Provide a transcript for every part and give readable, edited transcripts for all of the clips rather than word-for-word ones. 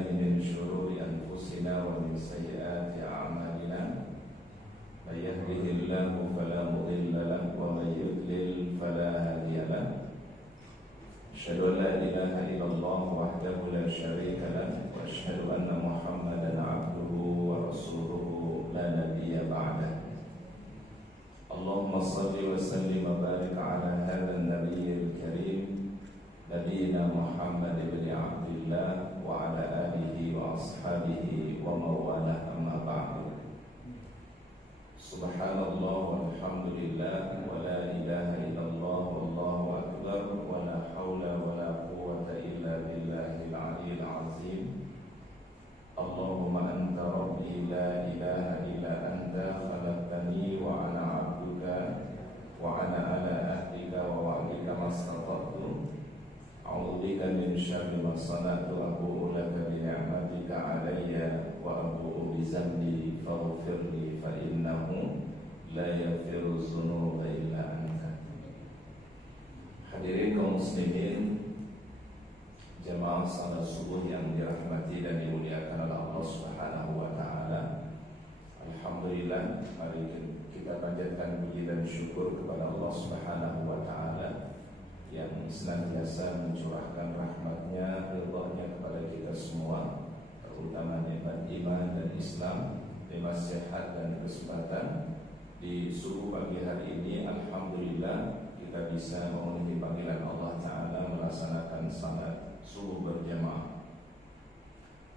بالله من شرور أنفسنا ومن سيئات أعمالنا من يهده الله فلا مضل له ومن يضلل فلا هادي له أشهد أن لا إله إلا الله وحده لا شريك له وأشهد أن محمدا عبده ورسوله لا نبي بعده اللهم صل وسلم وبارك على هذا النبي الكريم نبينا محمد بن عبد الله وعلى آله وأصحابه ومن والاه أما بعد سبحان الله والحمد لله ولا إله إلا الله والله أكبر ولا حول ولا قوة إلا بالله العلي العظيم اللهم أنت ربي لا إله إلا أنت خلقتني وأنا عبدك وأنا على عهدك ووعدك ما استطعت أعوذ بك من شر ما صنعت أبوء لك بنعمتك علي وأبوء بذنبي فاغفر لي فإنه لا يغفر الذنوب إلا أنت. Hadirin kaum muslimin, jamaah salat subuh yang dirahmati dan dimuliakan oleh Allah Subhanahu wa taala. Alhamdulillah, mari kita panjatkan puji dan syukur kepada Allah Subhanahu wa taala yang senantiasa mencurahkan rahmatnya, ridha-Nya kepada kita semua, terutama nikmat iman dan Islam, nikmat sehat dan kesempatan. Di subuh pagi hari ini, alhamdulillah kita bisa memenuhi panggilan Allah Ta'ala melaksanakan salat subuh berjamaah.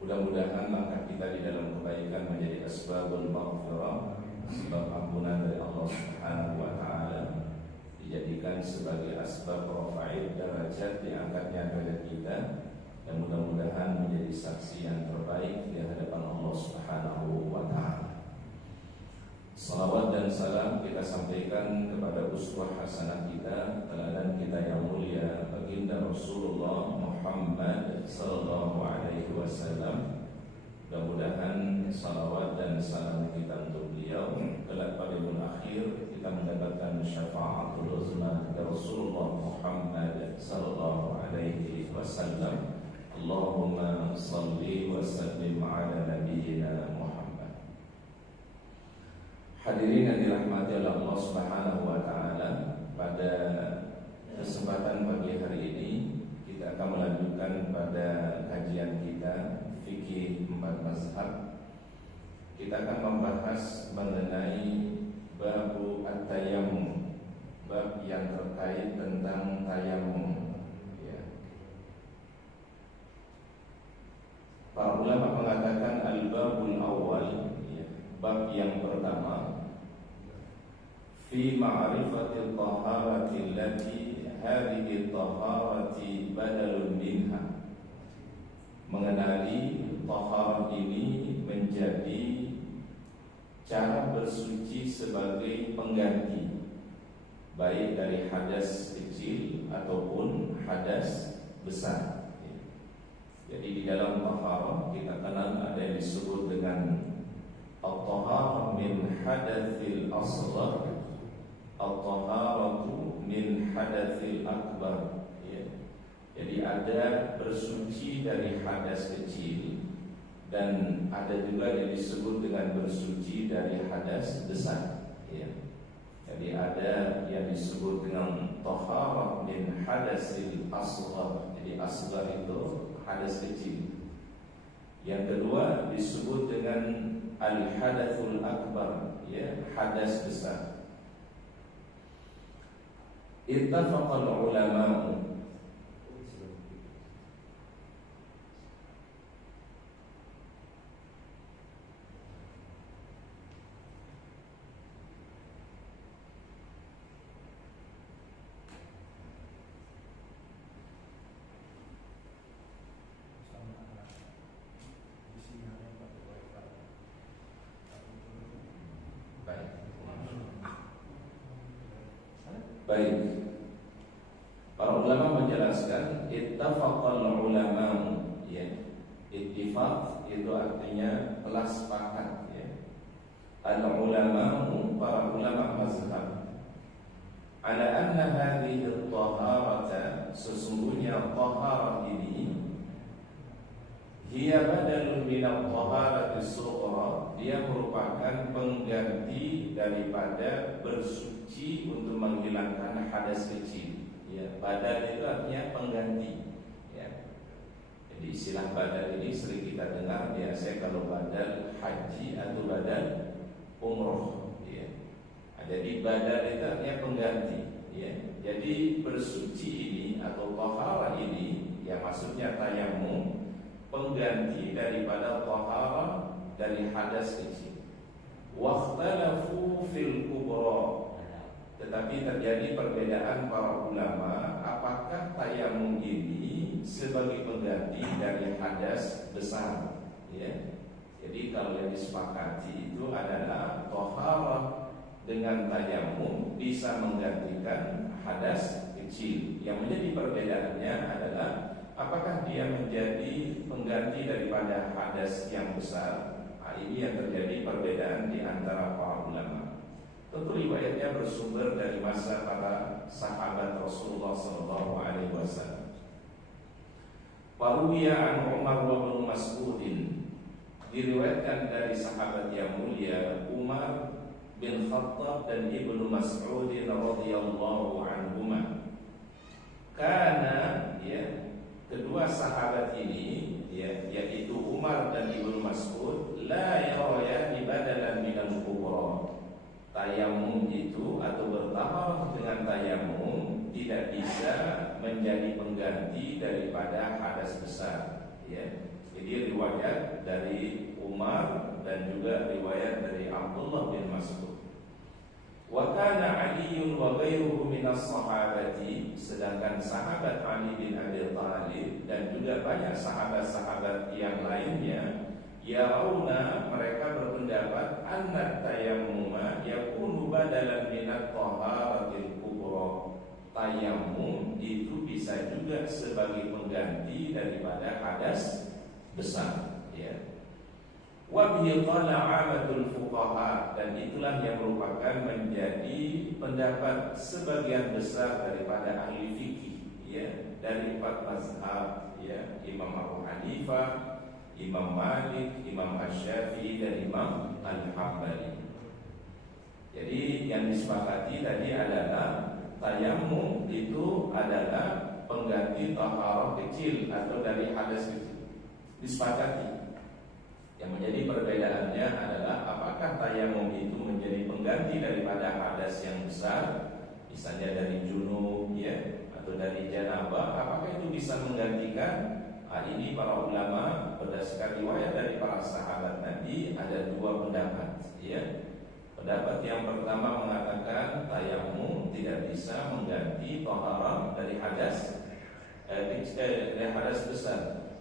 Mudah-mudahan langkah kita di dalam kebaikan menjadi asbabul maghfirah, sebab ampunan dari Allah Subhanahu wa taala, dijadikan sebagai asbab rafa'id darajat, diangkatnya derajat kita, dan mudah-mudahan menjadi saksi yang terbaik di hadapan Allah Subhanahu wa taala. Salawat dan salam kita sampaikan kepada uswah hasanah kita, teladan kita yang mulia, baginda Rasulullah Muhammad sallallahu alaihi wasallam. Mudah-mudahan salawat dan salam kita untuk beliau kelak pada yaumul akhir kita mendapatkan syafaatul uzma dari Rasulullah Muhammad sallallahu alaihi wasallam. Allahumma salli wa sallim ala nabiyyina Muhammad. Hadirin yang dirahmati oleh Allah Subhanahu wa taala, pada kesempatan pagi hari ini kita akan melanjutkan pada kajian kita fikih 4 mazhab. Kita akan membahas mengenai babu at-tayammum, bab yang terkait tentang tayammum, ya. Para ulama mengatakan al-babul awal, ya, bab yang pertama, fi ma'rifatil taharati allati hadhihi taharati badalun minha, mengenali taharah ini menjadi cara bersuci sebagai pengganti baik dari hadas kecil ataupun hadas besar. Jadi di dalam taharah kita kenal ada yang disebut dengan at-taharah min hadatsil asghar, at-taharatu min hadatsil akbar, ya. Jadi ada bersuci dari hadas kecil dan ada juga yang disebut dengan bersuci dari hadas besar, ya. Jadi ada yang disebut dengan taharah min hadatsil asghar. Jadi asghar itu hadas kecil. Yang kedua disebut dengan al-hadatsul akbar, ya, hadas besar. Ittafaqal ulama baik. Para ulama menjelaskan ittafaqal ulama, ya. Ittifaq itu artinya telah sepakat, ya. Al ulama, para ulama mazhab, ala anna hadhihi taharata, sesungguhnya taharah ini hiya Hiya badalun minal taharatis sughra, dia merupakan pengganti daripada bersuci untuk menghilangkan hadas kecil. Ya, badal itu artinya pengganti. Ya. Jadi istilah badal ini sering kita dengar biasanya kalau badal haji atau badal umroh. Ya. Jadi badal itu artinya pengganti. Ya. Jadi bersuci ini atau taharah ini, yang maksudnya tayamum, pengganti daripada taharah dari hadas kecil. Wakhtalafu fil kubra, tetapi terjadi perbedaan para ulama apakah tayamum ini sebagai pengganti dari hadas besar. Ya. Jadi kalau yang disepakati itu adalah taharah dengan tayamum bisa menggantikan hadas kecil. Yang menjadi perbedaannya adalah apakah dia menjadi pengganti daripada hadas yang besar. Nah, ini yang terjadi perbedaan di antara para ulama. Tentu riwayatnya bersumber dari masa para sahabat Rasulullah SAW. Paruwiya an Umar bin Mas'udin, diriwayatkan dari sahabat yang mulia Umar bin Khattab dan Ibnu Mas'ud radhiyallahu anhuma. Karena kedua sahabat ini yaitu Umar dan Ibnu Mas'ud la yaraya badalan minal kubra. Tayamum itu atau bertaharah dengan tayamum tidak bisa menjadi pengganti daripada hadas besar. Ya. Jadi riwayat dari Umar dan juga riwayat dari Abdullah bin Mas'ud. Wa kana Ali wa ghairuhu minas sahabati, sedangkan sahabat Ali bin Abi Thalib dan juga banyak sahabat-sahabat yang lainnya yarawna, mereka berpendapat anna tayammuma yakunu badalan minat taharatil kubra. Tayammum itu bisa juga sebagai pengganti daripada hadas besar, ya. Wa bihi qala 'amatul fuqaha, dan itulah yang merupakan menjadi pendapat sebagian besar daripada ahli fikih, ya, dari 4 mazhab, ya, Imam Abu Hanifah, Imam Malik, Imam Asy-Syafi'i dan Imam Al-Hambali. Jadi yang disepakati tadi adalah tayamum itu adalah pengganti taharah kecil atau dari hadas kecil. Disepakati. Yang menjadi perbedaannya adalah apakah tayamum itu menjadi pengganti daripada hadas yang besar, misalnya dari junub, ya, atau dari janabah, apakah itu bisa menggantikan? Ini para ulama berdasarkan riwayat dari para sahabat Nabi ada 2 pendapat, ya. Pendapat yang pertama mengatakan tayamum tidak bisa mengganti taharah dari hadas besar.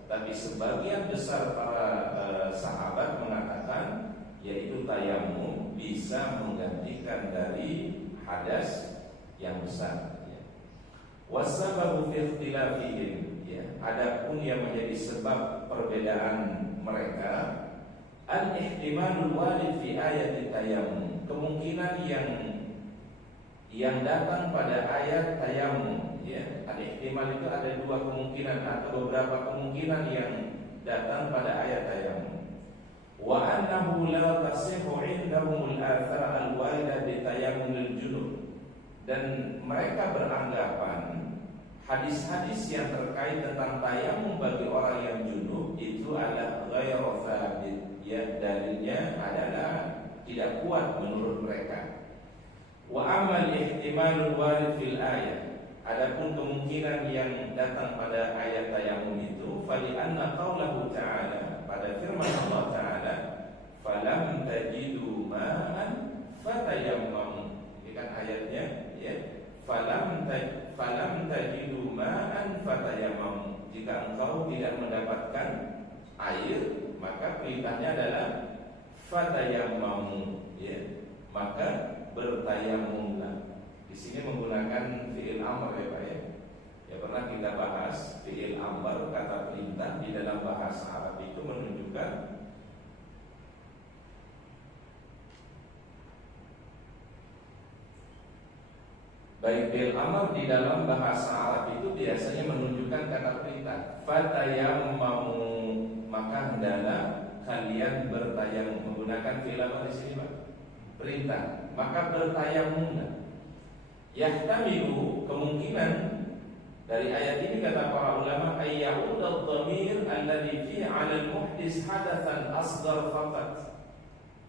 Tapi sebagian besar para sahabat mengatakan yaitu tayamum bisa menggantikan dari hadas yang besar, ya. Wasababu fi ikhtilafihim, adapun yang menjadi sebab perbedaan mereka al-ihtimalul warid fi ayat tayammum, kemungkinan yang datang pada ayat tayammum, ya. Al-ihtimal itu ada 2 kemungkinan atau beberapa kemungkinan yang datang pada ayat tayammum. Wa annahu la tasihhu 'indahumul athar al-waridah bi tayammumil junub, dan mereka beranggapan hadis-hadis yang terkait tentang tayamum bagi orang yang junub itu adalah ghairu thabit, ya, dalilnya adalah tidak kuat menurut mereka. Wa amal ihtimalul warid fil ayat, adapun kemungkinan yang datang pada ayat tayamum itu fali anna qaulahu ta'ala, pada firman Allah Ta'ala, falam tajidu ma'an fatayammamu. Ini kan ayatnya, ya. Falam tajidu ma'an fatayammamu. Jika engkau tidak mendapatkan air, maka perintahnya adalah fatayammamu, ya, maka bertayamumlah. Di sini menggunakan fi'il amr, ya Pak, ya. Ya, pernah kita bahas fi'il amr, kata perintah di dalam bahasa Arab itu menunjukkan baik fi'il amr di dalam bahasa Arab itu biasanya menunjukkan kata perintah. Fatayammamu, maka hendaklah kalian bertayamum. Menggunakan fi'il apa di sini, Pak? Perintah. Maka bertayamumlah. Yahtamilu, kemungkinan dari ayat ini kata para ulama, ayya'udad dhamir alladhi fi 'ala al-muhdis hadatsan asghar faqat.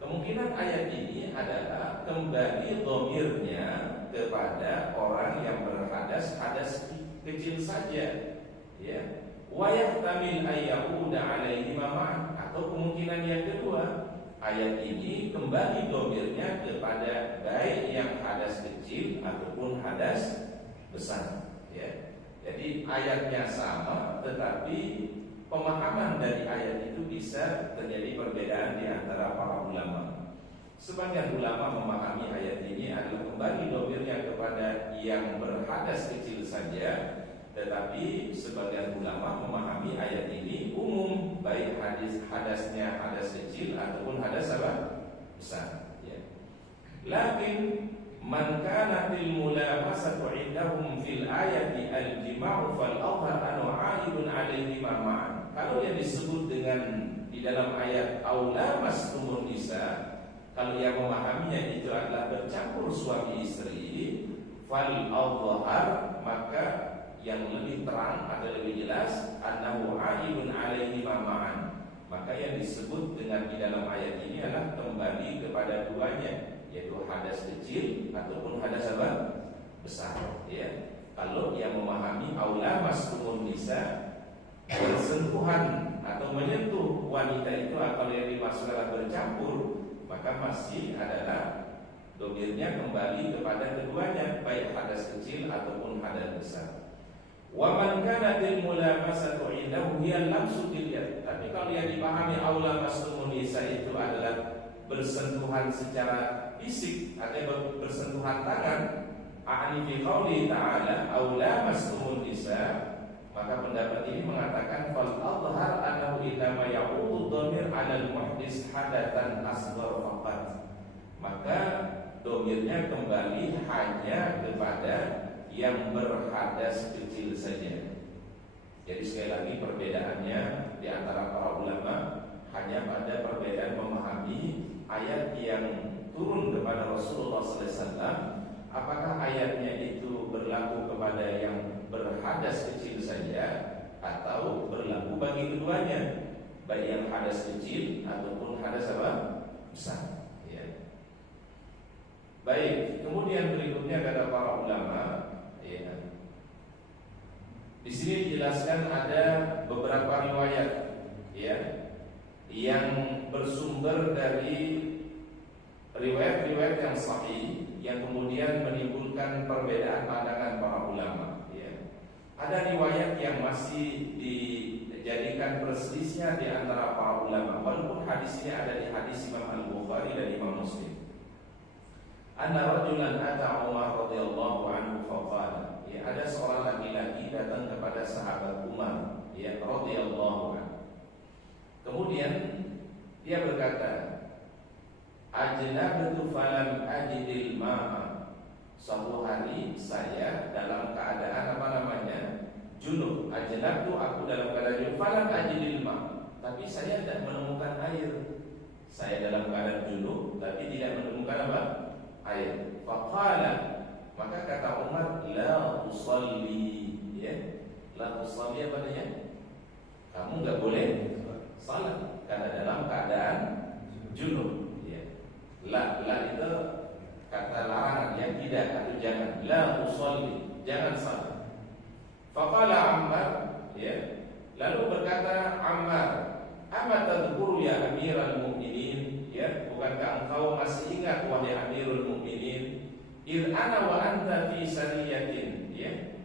Kemungkinan ayat ini adalah kembali dhamirnya kepada orang yang berhadas hadas kecil saja, ya. Wa yahtamil ayya'uda 'alaihi ma'an, atau kemungkinan yang kedua, ayat ini kembali dhamirnya kepada baik yang hadas kecil ataupun hadas besar, ya. Jadi ayatnya sama, tetapi pemahaman dari ayat itu bisa terjadi perbedaan di antara para ulama. Sebagian ulama memahami ayat ini adalah kembali dhamirnya kepada yang berhadas kecil saja, tetapi sebagian ulama memahami ayat ini umum, baik hadasnya hadas kecil ataupun hadas apa? Besar, ya. Lakin man kana fil mulamasatu indahum fil ayati al-jima'u fal awhar anu 'aidun 'alaihi ma'an. Kalau yang disebut dengan di dalam ayat aulamas tumun nisa, kalau yang memahaminya itu adalah bercampur suami istri, fal awhar, maka yang lebih terang atau lebih jelas annahu 'aidun 'alaihi ma'an. Maka yang disebut dengan di dalam ayat ini adalah kembali kepada duanya, yaitu hadas kecil ataupun hadas apa? Besar, ya. Kalau yang memahami aula mastumun nisa, bersentuhan atau menyentuh wanita itu, kalau yang dimaksud adalah bercampur, maka masih adalah dhamirnya kembali kepada keduanya, baik hadas kecil ataupun hadas besar. Wa man kana til mulamasatu indahu hiya lamsu bil yad. Tapi kalau yang dipahami aula mastumun nisa itu adalah bersentuhan secara fisik atau bersentuhan tangan, a'ni fi qouli ta'ala aula mastumun nisa, maka pendapat ini mengatakan fal adhar annahu innama ya'udu dhamir 'ala al-muhdis hadatan asghar faqat. Maka dhamirnya kembali hanya kepada yang berhadas kecil saja. Jadi sekali lagi perbedaannya di antara para ulama hanya pada perbedaan memahami ayat yang turun kepada Rasulullah SAW. Apakah ayatnya itu berlaku kepada yang berhadas kecil saja atau berlaku bagi keduanya, baik yang hadas kecil ataupun hadas apa? Besar, ya. Baik, kemudian berikutnya kata para ulama, ya. Di sini dijelaskan ada beberapa riwayat, ya, yang bersumber dari riwayat-riwayat yang sahih yang kemudian menimbulkan perbedaan pandangan para ulama, ya. Ada riwayat yang masih dijadikan perselisihan di antara para ulama, walaupun hadis ini ada di hadis Imam Al-Bukhari dan Imam Muslim. Anna rajulan ata Umar radhiyallahu anhu faqala, ya, ada seorang laki-laki datang kepada sahabat Umar, ya, radhiyallahu anhu. Kemudian dia berkata, ajnabtu falam ajidil ma'a. Suatu hari saya dalam keadaan apa namanya? Junub. Ajnabtu, aku dalam keadaan junub, falam ajidil ma'a, tapi saya tidak menemukan air. Saya dalam keadaan junub tapi tidak menemukan apa? Air. Faqala, maka kata Umar, la usalli, ya. La usalli apa namanya? Kamu enggak boleh salat karena dalam keadaan junub. La itu kata larangan, yang tidak atau jangan. La usolli, jangan salat. Faqala Ammar, ya. Lalu berkata Ammar, ama tadhkuru ya Amirul Mukminin, ya, bukankah engkau masih ingat wahai Amirul Mukminin, id ana wa anta fi sariyatin, ya.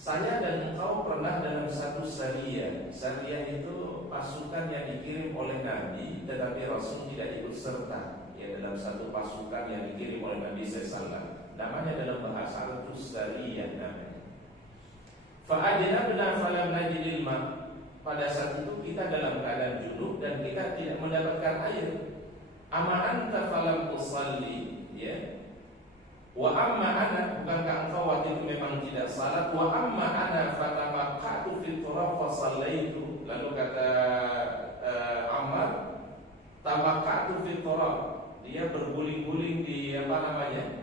Saya dan engkau pernah dalam satu sariyah. Sariyah itu pasukan yang dikirim oleh Nabi, tetapi Rasul tidak ikut serta, ya, dalam satu pasukan yang dikirim oleh Nabi SAW. Namanya dalam bahasa Arab itu sariyah namanya. Fa'adnabna falam najidil ma. Pada saat itu kita dalam keadaan junub dan kita tidak mendapatkan air. Ama anta falam tusalli, ya. Wa amma ana, bukankah engkau waktu itu memang tidak salat? Wa amma ana fatamaqqatu fil turab fa sallaitu. Lalu kata dia berguling-guling di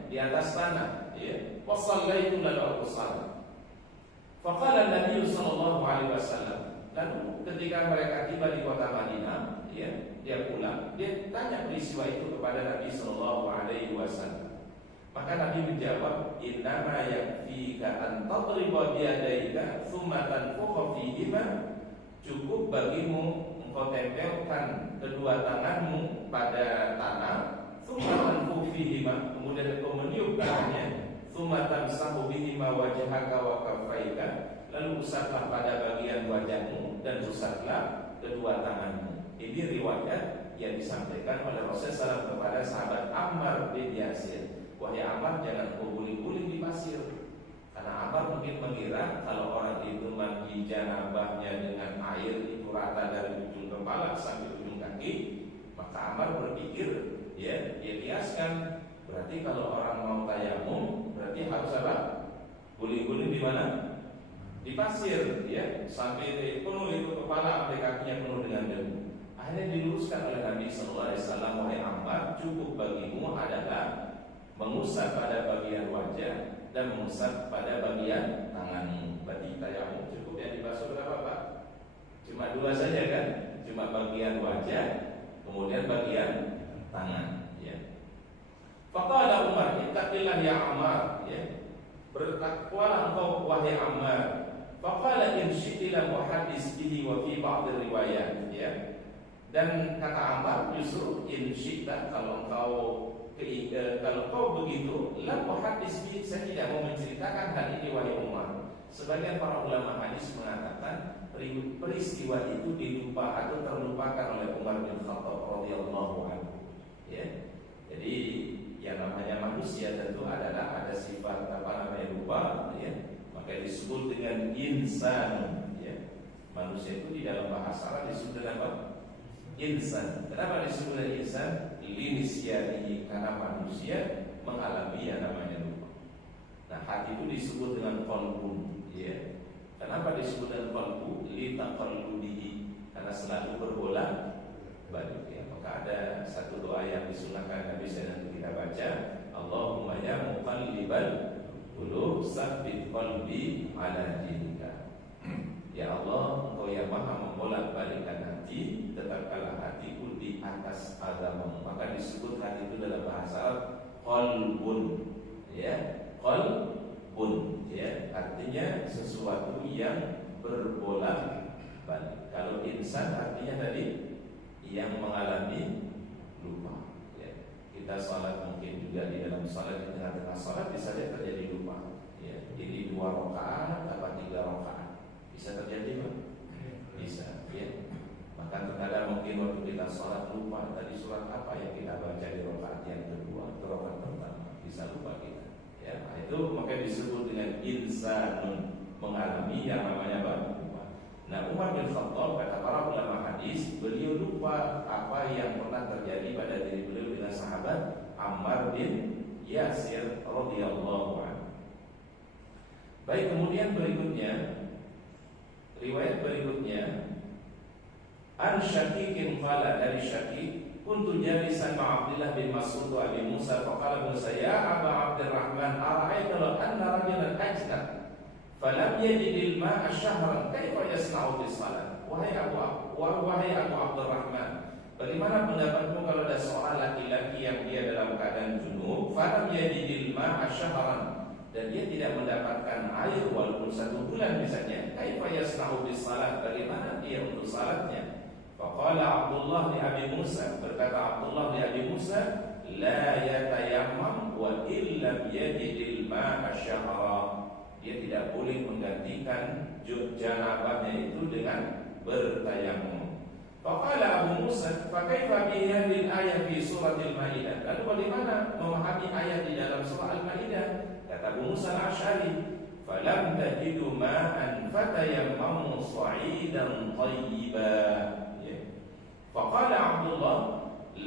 di atas tanah, ya. Wa shallaitu lalu aku salat. Faqala Nabi sallallahu alaihi wasallam, lalu ketika mereka tiba di kota Madinah, ya, dia pulang, dia tanya peristiwa itu kepada Nabi sallallahu alaihi wasallam. Maka Nabi menjawab, innama yakfika an tadriba biyadaika thumma tanfukha fihima, cukup bagimu engkau tempelkan kedua tanganmu pada tanah, thumma tanfukha fihima, kemudian engkau meniup tangannya, thumma tamsahu bihima wajhaka wa kaffaika, lalu usaplah pada bagian wajahmu dan usaplah kedua tanganmu. Ini riwayat yang disampaikan oleh Rasulullah SAW kepada sahabat Ammar bin Yasir. Wahai Ammar, jangan kau guling-guling di pasir. Karena Ammar mungkin mengira kalau orang itu mandi janabahnya dengan air itu rata dari ujung kepala sampai ujung kaki, maka Ammar berpikir, ya, dia kiaskan, berarti kalau orang mau tayamum berarti harus apa? Guling-guling di mana? Di pasir, ya, sampai penuh itu kepala sampai kakinya penuh dengan debu. Akhirnya diluruskan oleh Nabi sallallahu alaihi wasallam, wahai Ammar, cukup bagimu adalah mengusap pada bagian wajah dan mengusap pada bagian tanganmu. Berarti tayamum cukup yang dibasuh berapa, Pak? Cuma dua saja kan? Cuma bagian wajah, kemudian bagian tangan, ya. Faqala Umar, ittaqillah ya Ammar, ya. Bertakwalah engkau wahai Ammar. Faqala in syi'ta muhaddis bihi wa fi ba'd riwayat, ya. Dan kata Ammar, justru in syi'ta, kalau kau begitu, la muhaddis bihi, saya tidak mau menceritakan hal ini wahai Umar. Sebagian para ulama hadis mengatakan peristiwa itu dilupa atau terlupakan oleh Umar bin Khattab radhiyallahu anhu, ya. Jadi yang namanya manusia tentu adalah ada sifat lupa, ya. Maka disebut dengan insan, ya. Manusia itu di dalam bahasa Arab disebut dengan apa? Insan. Kenapa disebut dengan insan? Linisiani, karena manusia mengalami yang namanya lupa. Nah, hati itu disebut dengan qalbun, ya. Kenapa disebut dengan qalbu? Litaqalludihi, karena selalu berbolak-balik, ya. Maka ada satu doa yang disunahkan Nabi sallallahu kita baca, Allahumma ya muqallibal qulub tsabbit qalbi ala dinika. Ya Allah, Engkau yang maha membolak-balikkan hati, tetapkanlah hatiku di atas agama. Maka disebut hati itu dalam bahasa Arab qalbun, ya, qalbun, ya, artinya sesuatu yang berbolak-balik. Kalau insan artinya tadi yang mengalami lupa, ya. Kita sholat mungkin juga di dalam sholat, di tengah-tengah sholat bisa saja terjadi lupa, ya. Ini 2 rakaat atau 3 rakaat bisa terjadi, Pak? Bisa, ya. Maka terkadang mungkin waktu kita sholat lupa tadi surat apa yang kita baca di rakaat yang kedua atau rakaat pertama, bisa lupa kita, ya. Nah, itu maka disebut dengan insanun, mengalami yang namanya apa? Lupa. Nah, Umar bin Khattab, kata para ulama hadis, beliau lupa apa yang pernah terjadi pada diri beliau dengan sahabat Ammar bin Yasir radhiyallahu anhu. Baik, kemudian berikutnya, riwayat berikutnya, an Syaqiqin qala, dari Syaqiq, kuntu jalisan ma Abdullah bin Mas'ud wa Abi Musa faqala Musa ya Aba Abdurrahman ara'aita law anna rajulan ajnab falam yajidil ma'a syahran kaifa yasna'u bis salat. Wahai Abu Abdurrahman, bagaimana pendapatmu kalau ada seorang laki-laki yang dia dalam keadaan junub, falam yajidil ma'a syahran, dan dia tidak mendapatkan air walaupun 1 bulan misalnya, kaifa yasna'u bis salat, bagaimana dia untuk salatnya? Faqala Abdullah li Abi Musa, berkata Abdullah li Abi Musa, la yatayammam wa illam yajidil ma'a syahra, dia tidak boleh menggantikan janabahnya itu dengan bertayamum. Faqala Abu Musa, fa kaifa bi hadhihi al-ayah fi suratil Maidah, lalu bagaimana memahami ayat di dalam surah Al-Maidah? Kata Abu Musa al-Asy'ari, falam tajidu ma'an fatayammamu sa'idan thayyiban. Faqala Abdullah,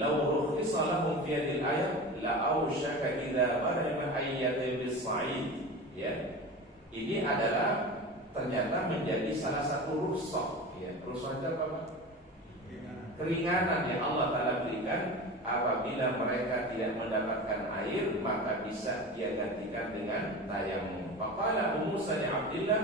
law rukhisa lahum fi hadhihi al-ayah la awshaka idza barama ayyati bis-sa'id. Ya. Ini adalah ternyata menjadi salah satu rukhsah, ya. Rukhsah itu apa, Pak? keringanan yang Allah Ta'ala berikan. Apabila mereka tidak mendapatkan air, maka bisa dia gantikan dengan tayamum. Faqala Abu Musa li Abdillah,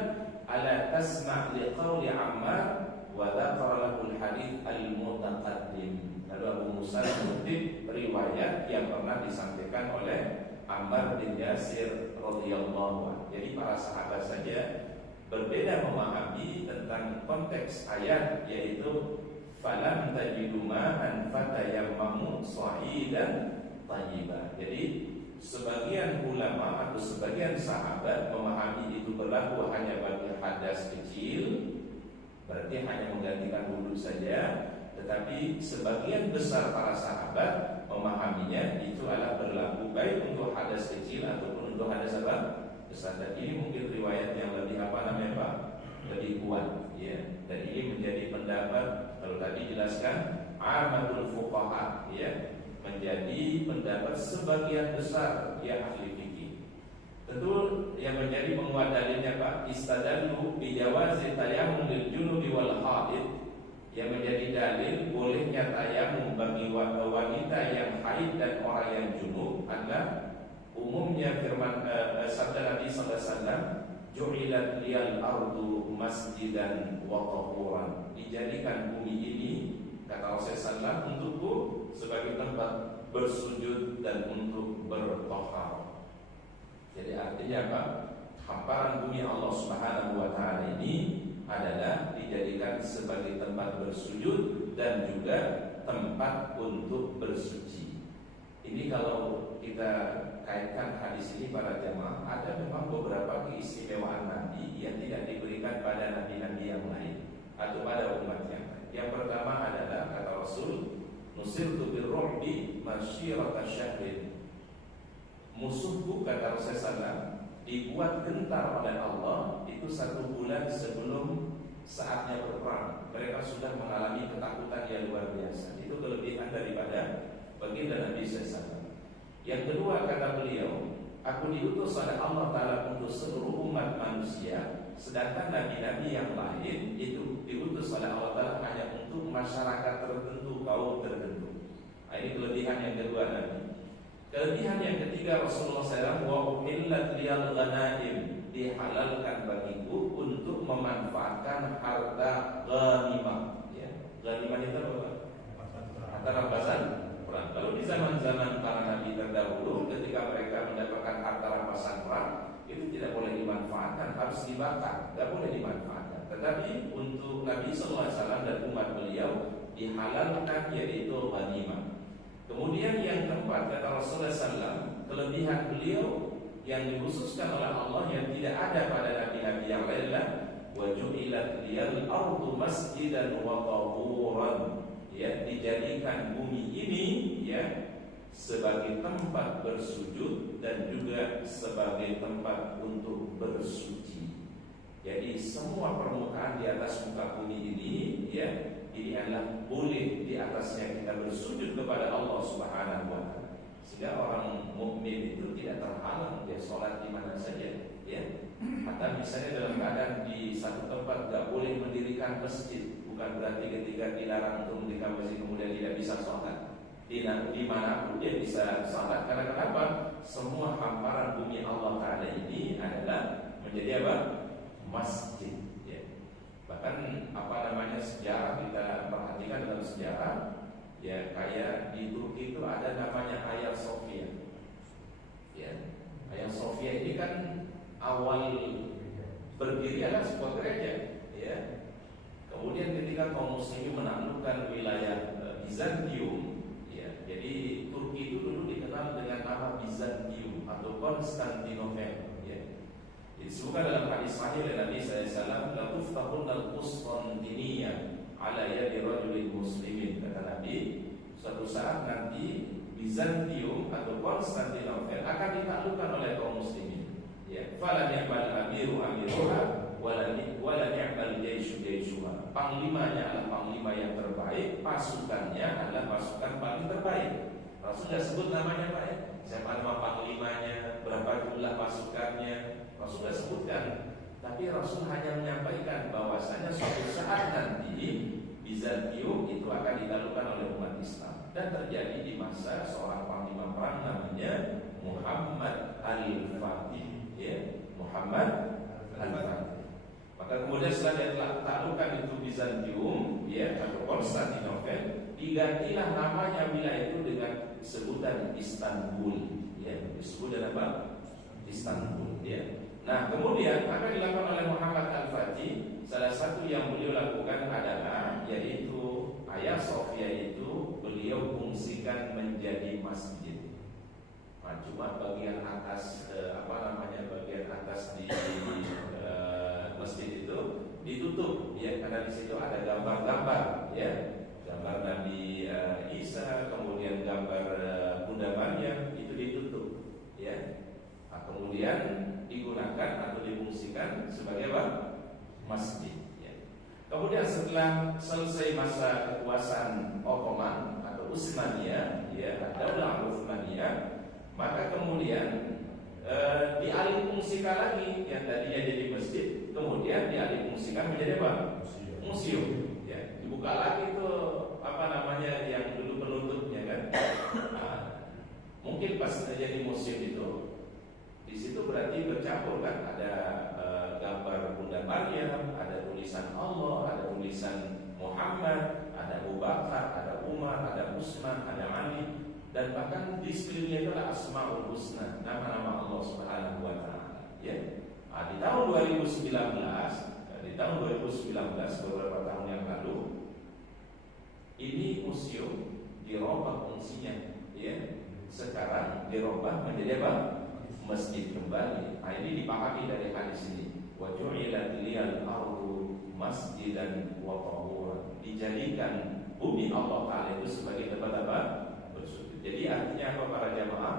ala tasma' li qawli Ammar wa dzakara lahu al-hadits al-mutaqaddim. Lalu Abu Musa mengutip riwayat yang pernah disampaikan oleh Ammar bin Yasir radhiyallahu anhu. Jadi para sahabat saja berbeda memahami tentang konteks ayat, yaitu falam tajidu ma'an fatayammamu sha'idan thayyiban. Jadi sebagian ulama atau sebagian sahabat memahami itu berlaku hanya bagi hadas kecil, berarti hanya menggantikan wudu saja. Tetapi sebagian besar para sahabat memahaminya itu adalah berlaku baik untuk hadas kecil ataupun untuk hadas apa? Besar. Dan ini mungkin riwayat yang lebih Pak? Lebih kuat, ya. Dan ini menjadi pendapat, kalau tadi jelaskan amatul fuqaha, ya, menjadi pendapat sebagian besar ya ahli fikih. Tentu yang menjadi penguat dalilnya Pak, istadallu bi jawazi tayammum lil junubi wal haid, yang menjadi dalil bolehnya tayamum bagi wanita yang haid dan orang yang junub adalah umumnya firman sabda Nabi sallallahu alaihi wasallam, ju'ilat liyal ardu masjidan wa tahuran. Dijadikan bumi ini, kata Rasulullah SAW, untukku sebagai tempat bersujud dan untuk bertahar. Jadi artinya apa? Hamparan bumi Allah Subhanahu wa taala ini adalah dijadikan sebagai tempat bersujud dan juga tempat untuk bersuci. Ini kalau kita kaitkan hadis ini para jamaah, ada memang beberapa keistimewaan Nabi yang tidak diberikan pada nabi-nabi yang lain atau pada umat yang lain. Yang pertama adalah kata Rasul, nusirtu birru'bi masyirata syahrin. Musuhku, kata Rasulullah, dibuat gentar oleh Allah itu 1 bulan sebelum saatnya berperang. Mereka sudah mengalami ketakutan yang luar biasa. Itu kelebihan daripada baginda Nabi SAW. Yang kedua kata beliau, aku diutus oleh Allah Ta'ala untuk seluruh umat manusia, sedangkan nabi-nabi yang lain itu diutus oleh Allah Ta'ala hanya untuk masyarakat tertentu, kaum tertentu. Ini kelebihan yang kedua Nabi. Kelebihan yang ketiga Rasulullah SAW, wa uhillat liyal ghanaim, dihalalkan bagiku untuk memanfaatkan harta ghanimah. Ya, ghanimah itu apa? Harta rampasan perang. Kalau di zaman-zaman para nabi terdahulu, ketika mereka mendapatkan harta rampasan perang, itu tidak boleh dimanfaatkan, harus dibakar, tidak boleh dimanfaatkan. Tetapi untuk Nabi SAW dan umat beliau dihalalkan, yaitu ghanimah. Kemudian yang keempat kata Rasulullah SAW, kelebihan beliau yang dikhususkan oleh Allah yang tidak ada pada nabi-nabi yang lain adalah wa ju'ilat liyal ardu masjidan wa tahuran. Ya, dijadikan bumi ini ya sebagai tempat bersujud dan juga sebagai tempat untuk bersuci. Jadi semua permukaan di atas muka bumi ini ya, ini adalah boleh di atasnya kita bersujud kepada Allah Subhanahu wa taala. Sehingga orang mukmin itu tidak terhalang dia sholat di mana saja, ya. Atau misalnya dalam keadaan di satu tempat tidak boleh mendirikan masjid, bukan berarti ketika dilarang untuk mendirikan masjid kemudian tidak bisa sholat. Di manapun dia bisa sholat. Karena kenapa? Semua hamparan bumi Allah Ta'ala ini adalah menjadi apa? Masjid. Ya. Bahkan sejarah kita perhatikan dalam sejarah, ya kayak di Turki itu ada namanya Hagia Sophia. Ya, Hagia Sophia ini kan awal berdiri adalah sebuah gereja, ya. Kemudian ketika kaum muslimin menaklukkan wilayah Bizantium, ya, jadi Turki itu dulu dikenal dengan nama Bizantium atau Konstantinopel, ya. Disebutkan dalam hadis sahih dari Nabi SAW, la tuftahun al-Qustantiniyyah ala yadi rajulin muslimin. Kata Nabi, suatu saat nanti Bizantium atau Konstantinopel akan ditaklukkan oleh kaum muslimin. Ya, fala ni'mal amiru amiruha wala ni'mal jaishu jaishuha. Panglimanya adalah panglima yang terbaik, pasukannya adalah pasukan paling terbaik. Rasul sudah sebut namanya Pak ya. Siapa nama panglimanya, berapa jumlah pasukannya, Rasul sudah sebutkan. Tapi Rasul hanya menyampaikan bahwasanya suatu saat nanti Bizantium itu akan ditaklukkan oleh umat Islam, dan terjadi di masa seorang panglima perang namanya Muhammad Al-Fatih, ya, Muhammad Al-Fatih. Maka kemudian setelah dia telah taklukkan itu Bizantium, ya, atau Konstantinopel, digantilah namanya wilayah itu dengan sebutan Istanbul, ya, disebut dengan apa? Istanbul, ya. Nah, kemudian apa dilakukan oleh Muhammad Al-Fatih? Salah satu yang beliau lakukan adalah, yaitu Hagia Sophia itu beliau fungsikan menjadi masjid. Nah, cuma bagian atas bagian atas di masjid itu ditutup, ya, karena di situ ada gambar-gambar, ya, gambar Nabi Isa, kemudian gambar Bunda Maryam, itu ditutup, ya. Nah, kemudian digunakan atau difungsikan sebagai apa? Masjid, ya. Kemudian setelah selesai masa kekuasaan Ottoman atau Utsmaniyah, ya, Daulah Utsmaniyah, maka kemudian dialihfungsikan lagi yang tadinya jadi masjid, kemudian dialihfungsikan menjadi apa? Museum, ya. Dibuka lagi tuh yang dulu penutupnya kan. Nah, mungkin pas jadi museum itu, di situ berarti bercampur kan, ada gambar Bunda Maryam, ada tulisan Allah, ada tulisan Muhammad, ada Abu Bakar, ada Umar, ada Utsman, ada Ali, dan bahkan di sekelilingnya itu adalah Asmaul Husna, nama-nama Allah Subhanahu wa taala, ya. Nah, di tahun 2019, beberapa tahun yang lalu, ini museum dirubah fungsinya, ya. Sekarang dirubah menjadi apa? Masjid kembali. Nah, ini dipahami dari hadis ini. Wa ju'ilat liyal ardu masjidan wa tahuran. Dijadikan bumi Allah Ta'ala itu sebagai tempat apa? Bersujud. Jadi artinya apa para jamaah?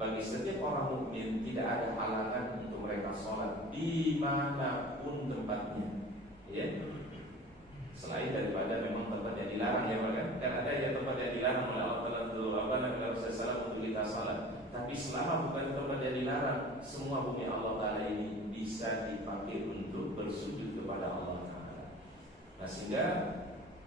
Bagi setiap orang mukmin tidak ada halangan untuk mereka sholat dimanapun tempatnya, ya. Selain daripada memang tempat yang dilarang, ya kan ada yang tempat yang dilarang oleh Allah untuk kita sholat. Tapi selama bukan tempat yang dilarang, semua bumi Allah Ta'ala ini bisa dipakai untuk bersujud kepada Allah Ta'ala. Nah, sehingga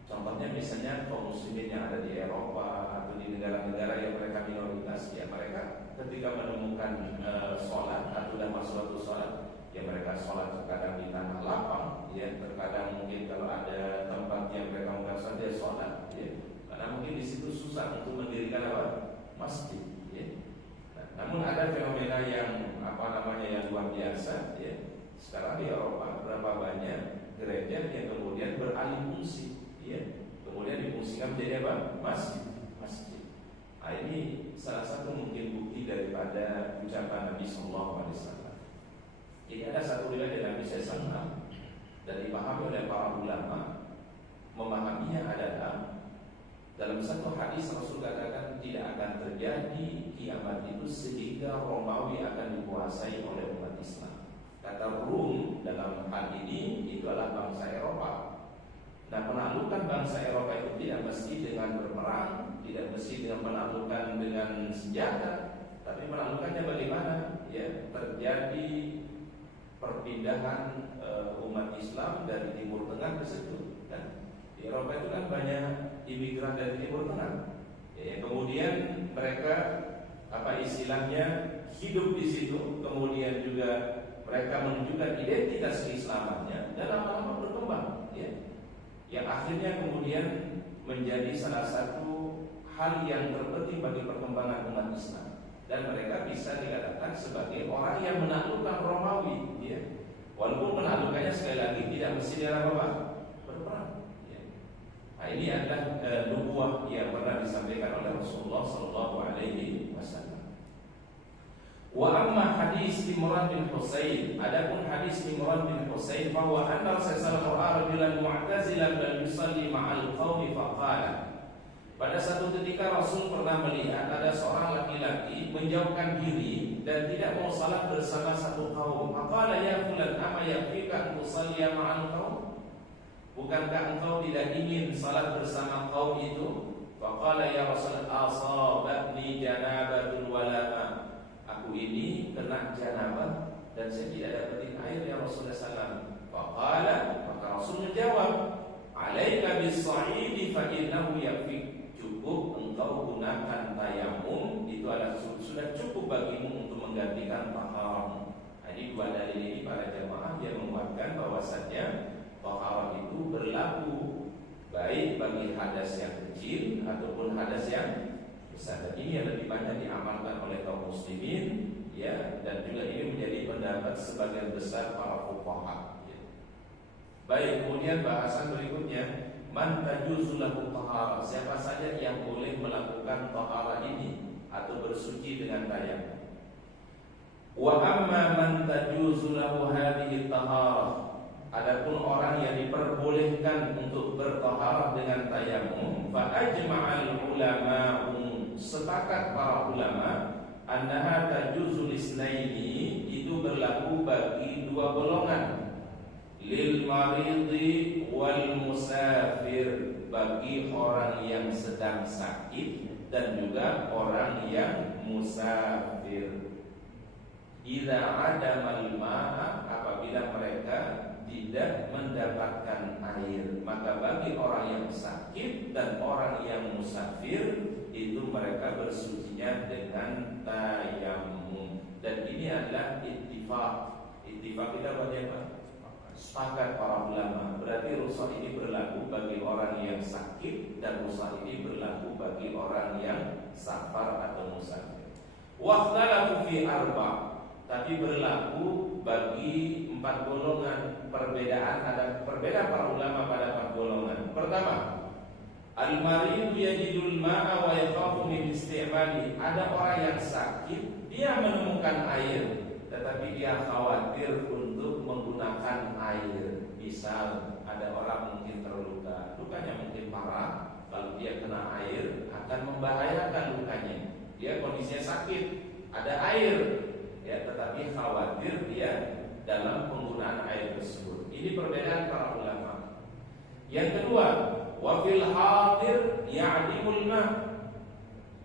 contohnya misalnya kaum muslimin yang ada di Eropa atau di negara-negara yang mereka minoritas, ya mereka ketika menemukan sholat atau dalam suatu sholat, ya mereka sholat terkadang di tanah lapang, ya, terkadang mungkin kalau ada tempat yang mereka merasa dia sholat, ya, karena mungkin di situ susah untuk mendirikan apa? Masjid, ya. Namun ada fenomena yang yang luar biasa, ya. Sekarang di Eropa berapa banyak gereja yang kemudian beralih fungsi, ya, kemudian difungsikan menjadi apa? Masjid. Nah, ini salah satu mungkin bukti daripada ucapan Nabi Sallallahu Alaihi Wasallam. Jadi ada satu riwayat dari Nabi SAW dan dipahami oleh para ulama. Memahaminya adalah dalam satu hadis Rasul katakan tidak akan terjadi kiamat itu sehingga Romawi akan dikuasai oleh umat Islam. Kata Rum dalam hal ini itu adalah bangsa Eropa. Nah, penaklukan bangsa Eropa itu tidak mesti dengan berperang, tidak mesti dengan penaklukan dengan senjata, tapi penaklukannya bagaimana? Ya, terjadi perpindahan umat Islam dari Timur Tengah ke situ. Kan? Di Eropa itu kan banyak imigran dari Timur Tengah. Ya, kemudian mereka hidup di situ, kemudian juga mereka menunjukkan identitas keislamannya dan lama-lama berkembang, ya. Yang akhirnya kemudian menjadi salah satu hal yang terpenting bagi perkembangan umat Islam, dan mereka bisa dikatakan sebagai orang yang menaklukkan Romawi, ya. Walaupun penaklukannya sekali lagi tidak mesti dalam apa? Berperang, ya. Nah, ini adalah nubuwah yang pernah disampaikan oleh Rasulullah Sallallahu Alaihi Wasallam. Wa amma hadis Imran bin Husain, adapun hadis Imran bin Husain, bahwa anna Rasulullah rajulan mu'tazilan dan yusalli ma'al qaumi faqala. Pada satu ketika Rasul pernah melihat ada seorang laki-laki menjauhkan diri dan tidak mau salat bersama satu kaum. Faqala ya fulan ama yakfika an tusalliya ma'al qaum? Bukankah engkau tidak ingin salat bersama kaum itu? Faqala ya Rasul asabatni janabatun walama. Aku ini kena janabah dan saya tidak dapetin air ya Rasulullah SAW. Faqala, maka Rasul menjawab, alaika bis-sa'id fa innahu yakfi, cukup engkau gunakan tayamum, itu adalah sudah cukup bagimu untuk menggantikan taharah. Jadi dua dalil ini para jamaah yang menguatkan bahwasannya taharah itu berlaku baik bagi hadas yang kecil ataupun hadas yang besar. Dan ini yang lebih banyak diamalkan oleh kaum muslimin, ya, dan juga ini menjadi pendapat sebagian besar para fuqaha. Ya. Baik, kemudian bahasan berikutnya, man tajuzu lahu taharah, siapa saja yang boleh melakukan taharah ini atau bersuci dengan tayamum. Wa amma man tajuzu lahu hadhihi taharah, adapun orang yang diperbolehkan untuk bertaharah dengan tayamum, fa ajma'al ulama, sepakat para ulama, annaha tajuzu lisnaini, itu berlaku bagi dua golongan, lil maridi wal musafir, bagi orang yang sedang sakit dan juga orang yang musafir. Idza adamal ma'a, apabila mereka tidak mendapatkan air, maka bagi orang yang sakit dan orang yang musafir itu mereka bersucinya dengan tayamum. Dan ini adalah ittifaq. Ittifaq kita berarti apa? Sepakat para ulama. Berarti rukhsah ini berlaku bagi orang yang sakit dan rukhsah ini berlaku bagi orang yang safar atau musafir. Waqtalafu fi arba', tapi berlaku bagi 4 golongan. Perbedaan, ada perbedaan para ulama pada 4 golongan. Pertama, al-maridu yajidul ma'a wa yakhafu min istimali, ada orang yang sakit, dia menemukan air tetapi dia khawatir untuk menggunakan air. Misal ada orang mungkin terluka, lukanya mungkin parah, kalau dia kena air akan membahayakan lukanya. Dia kondisinya sakit, ada air, ya, tetapi khawatir dia dalam penggunaan air tersebut. Ini perbedaan para ulama. Yang kedua, wa fil hadir ya'dimul ma',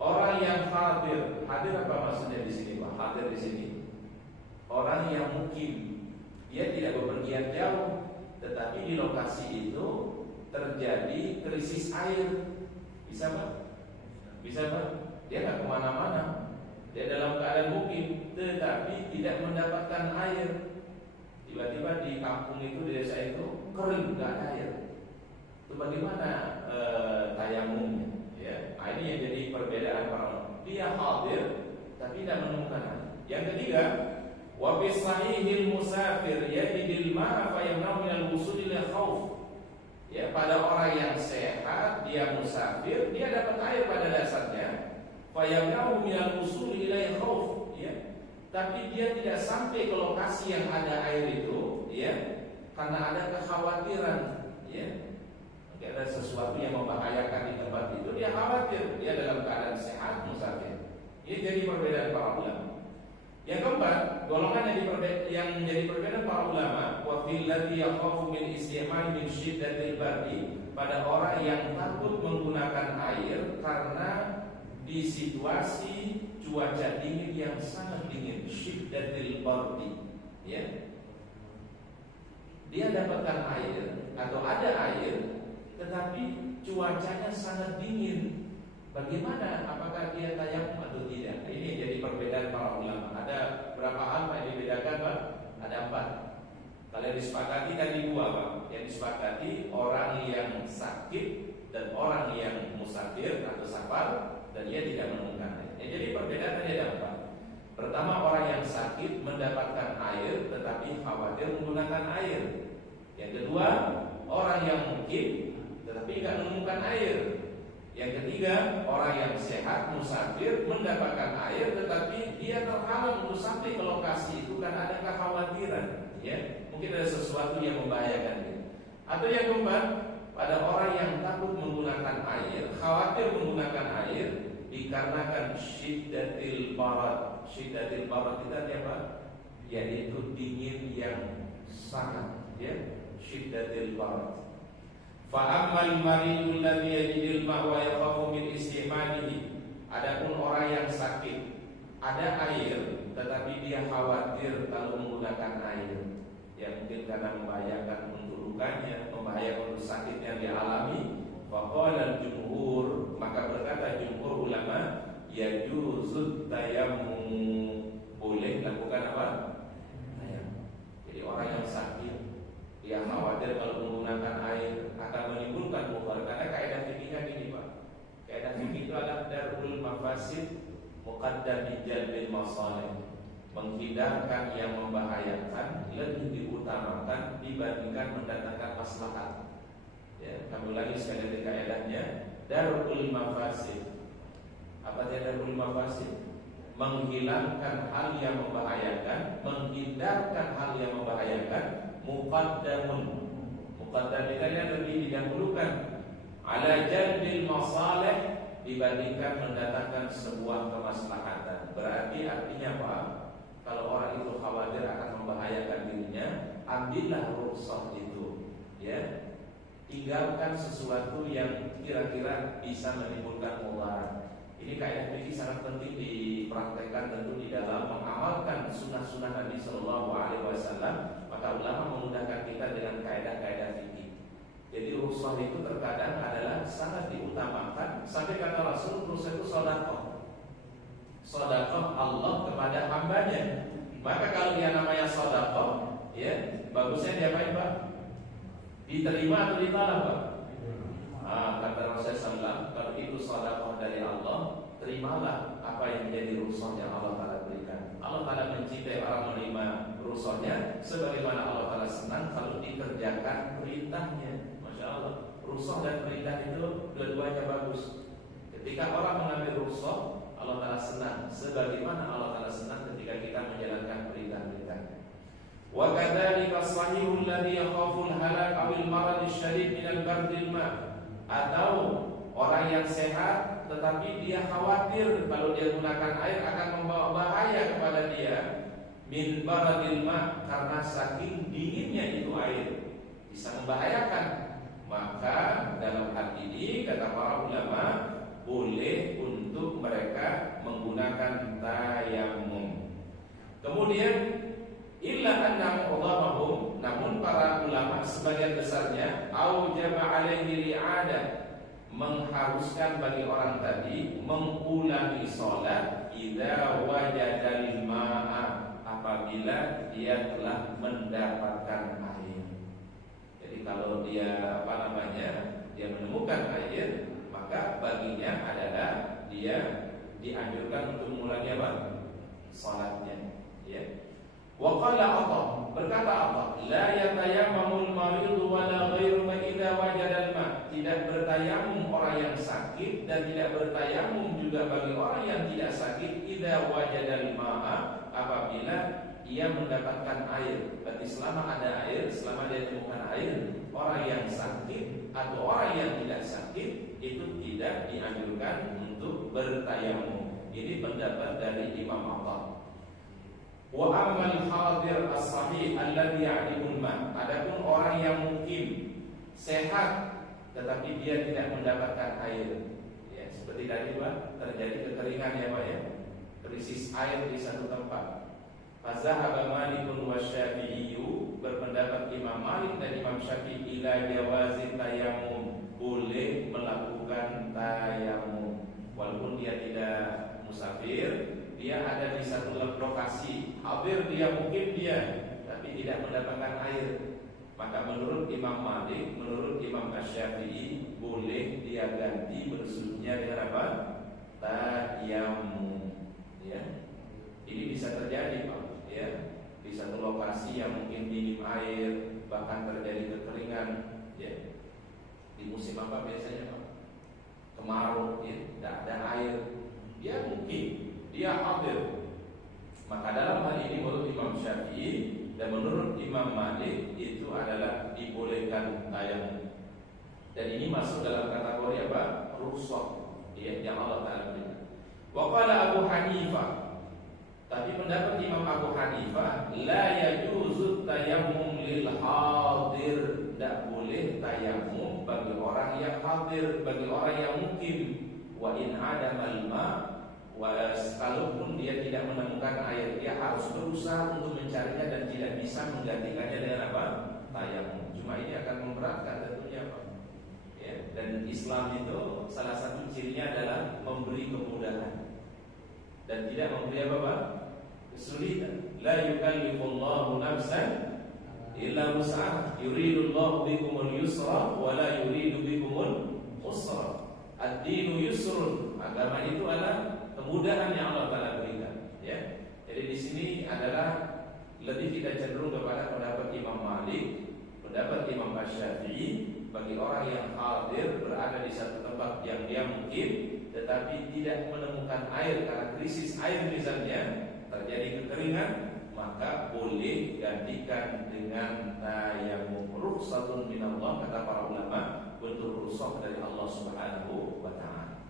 orang yang hadir. Hadir apa maksudnya di sini, Pak? Hadir di sini orang yang mukim, dia tidak bepergian jauh, tetapi di lokasi itu terjadi krisis air. Bisa Pak? Bisa Pak? Dia nggak kemana-mana, dia dalam keadaan mukim, tetapi tidak mendapatkan air. Tiba-tiba di kampung itu, di desa itu kering, nggak ada air. Itu bagaimana tayamumnya? Ya, ini yang jadi perbedaan para. Dia hadir tapi tidak menemukan air. Yang ketiga, wa fi sahihil musafir yajidil ma'a fa yamna'u minal wusuli lil khauf. Ya, pada orang yang sehat, dia musafir, dia dapat air pada dasarnya. Fa yamna'u minal wusuli lil khauf, ya. Tapi dia tidak sampai ke lokasi yang ada air itu, ya, karena ada kekhawatiran, ya. Ada sesuatu yang membahayakan di tempat itu, dia khawatir, dia dalam keadaan sehat musafir. Ini jadi perbedaan para ulama. Yang keempat, golongan yang menjadi perbedaan para ulama, wa fil ladzi yakhafu min isti'mal min syiddatil bardi, pada orang yang takut menggunakan air karena di situasi cuaca dingin yang sangat dingin, syiddatil bardi, ya. Dia dapatkan air atau ada air, tetapi cuacanya sangat dingin. Bagaimana? Apakah dia tayamum atau tidak? Ini jadi perbedaan para ulama. Ada berapa hal yang dibedakan, Pak? Ada 4. Kalau disepakati tadi 2, Pak. Yang disepakati orang yang sakit dan orang yang musafir atau safar, dan dia tidak menemukan air. Jadi perbedaan tadi ada 4. Pertama, orang yang sakit mendapatkan air tetapi khawatir menggunakan air. Yang kedua, orang yang mukim tetapi tidak menemukan air. Yang ketiga, orang yang sehat musafir mendapatkan air tetapi dia terhalang untuk sampai ke lokasi itu karena ada kekhawatiran, ya, mungkin ada sesuatu yang membahayakan dia. Atau yang keempat, pada orang yang takut menggunakan air, khawatir menggunakan air dikarenakan syiddatil barad. Syiddatil barad itu apa? Yaitu dingin yang sangat, ya, syiddatil barad. Fa ammal maridul ladzi yajidul ma'a wa yakhafu min istimalihi, adapun orang yang sakit, ada air tetapi dia khawatir kalau menggunakan air, ya, mungkin karena membahayakan untuk lukanya, membahayakan untuk sakit yang dia alami. Fa qala yajuzut tayammum, boleh lakukan apa? Tayammum. Jadi orang yang sakit, dia khawatir kalau menggunakan air akan menimbulkan mudarat. Karena kaidah fikihnya gini Pak. Kaidah fikih itu adalah darul mafasid muqaddam min jalbil masalih. Menghindarkan yang membahayakan lebih diutamakan dibandingkan mendatangkan maslahat. Ya, kami ulangi sekali lagi kaidahnya, darul mafasid. Apa dia darul mafasid? Menghilangkan hal yang membahayakan, menghindarkan hal yang membahayakan, muqaddamun. Muqaddam itu lebih didahulukan ala jalbil masalih dibandingkan mendatangkan sebuah kemaslahatan. Berarti artinya apa? Kalau orang itu khawatir akan membahayakan dirinya, ambillah rukhsah itu, ya. Tinggalkan sesuatu yang kira-kira bisa menimbulkan mudarat. Ini kaidah fikih sangat penting dipraktekkan tentu di dalam mengamalkan sunnah-sunnah Nabi Shallallahu Alaihi Wasallam. Maka ulama memudahkan kita dengan kaidah-kaidah fikih. Jadi rukhsah itu terkadang adalah sangat diutamakan. Sampai kata Rasul, rukhsah itu sedekah. Sedekah Allah kepada hambanya. Maka kalau dia namanya sedekah, ya bagusnya diapain Pak? Diterima atau ditolak Pak? Kata Rasulullah SAW, kalau itu sedekah dari Allah, terimalah apa yang menjadi rukhsah yang Allah Ta'ala berikan. Allah Ta'ala mencintai orang menerima rukhsahnya, sebagaimana Allah Ta'ala senang kalau dikerjakan perintahnya. Masya Allah, rukhsah dan perintah itu dua-duanya bagus. Ketika orang mengambil rukhsah, Allah Ta'ala senang, sebagaimana Allah Ta'ala senang ketika kita menjalankan perintah-perintahnya. Wa kadzalika as-sahihul ladzi yakhafu al-halak aw al-marad asy-syadid min al-bardil ma'. Atau orang yang sehat tetapi dia khawatir kalau dia gunakan air akan membawa bahaya kepada dia, min baradil ma', karena saking dinginnya itu air bisa membahayakan. Maka dalam hal ini kata para ulama, boleh untuk mereka menggunakan tayammum. Kemudian illa annahum udhamahum, namun para ulama sebagian besarnya aujaba alaihi li'adah, mengharuskan bagi orang tadi mengulangi sholat idza wajadal ma'a, apabila dia telah mendapatkan air. Jadi kalau dia dia menemukan air, maka baginya adalah dia dianjurkan untuk mengulangi apa? Salatnya, ya. Wa qala Allah, berkata Allah, la yatayammamul maridu wala ghairu idza wajada al-ma'. Tidak bertayamum orang yang sakit dan tidak bertayamum juga bagi orang yang tidak sakit idza wajada al-ma'a, apabila ia mendapatkan air. Berarti selama ada air, selama dia temukan air, orang yang sakit atau orang yang tidak sakit itu tidak dianjurkan untuk bertayamum. Ini pendapat dari Imam Atta. Wa ammal hadir as-sahih alladhi ya'dibul ma'. Adapun orang yang mungkin sehat tetapi dia tidak mendapatkan air, ya, seperti tadi Pak, terjadi kekeringan ya Pak ya, krisis air di satu tempat. Fazahaba Malikun wa Syafi'iyyu, berpendapat Imam Malik dan Imam Syafi'i ila jawazi tayammum, boleh melakukan tayammum walaupun dia tidak musafir. Dia ada di satu lokasi, hadir dia mungkin dia, tapi tidak mendapatkan air. Maka menurut Imam Malik, menurut Imam Syafi'i, boleh dia ganti bersucinya dengan apa? Tayammum. Ya, ini bisa terjadi Pak. Ya, di satu lokasi yang mungkin minim air, bahkan terjadi kekeringan. Ya, di musim apa biasanya Pak? Kemarau, ya, tidak ada air. Ya mungkin dia hadir. Maka dalam hal ini menurut Imam Syafi'i dan menurut Imam Malik itu adalah dibolehkan tayammum. Dan ini masuk dalam kategori apa? Rukhsah, ya, yang Allah Ta'ala berikan. Wa qala Abu Hanifah, tapi pendapat Imam Abu Hanifah, la yajuzu tayammum lil hadir, tidak boleh tayammum bagi orang yang hadir, bagi orang yang mungkin. Wa in adamal ma', kalaupun dia tidak menemukan air, dia harus berusaha untuk mencarinya dan tidak bisa menggantikannya dengan apa? Tayammum. Cuma ini akan memberatkan tentunya Pak. Ya, dan Islam itu salah satu cirinya adalah memberi kemudahan. dan tidak memberi apa? Kesulitan. La yukallifullahu nafsan illa wus'aha. Yuridullahu bikumul yusra wa la yuridu bikumul usra. Ad-dinu yusrun. Agama itu adalah kemudahan yang Allah Taala berikan. Ya. Jadi di sini adalah lebih kita cenderung kepada pendapat Imam Malik, pendapat Imam Syafi'i. Bagi orang yang hadir berada di satu tempat yang dia mungkin tetapi tidak menemukan air karena krisis air misalnya, terjadi kekeringan, maka boleh gantikan dengan tayammum. Rukhsatun minallah, kata para ulama, bentuk rukhsah dari Allah Subhanahu wa taala.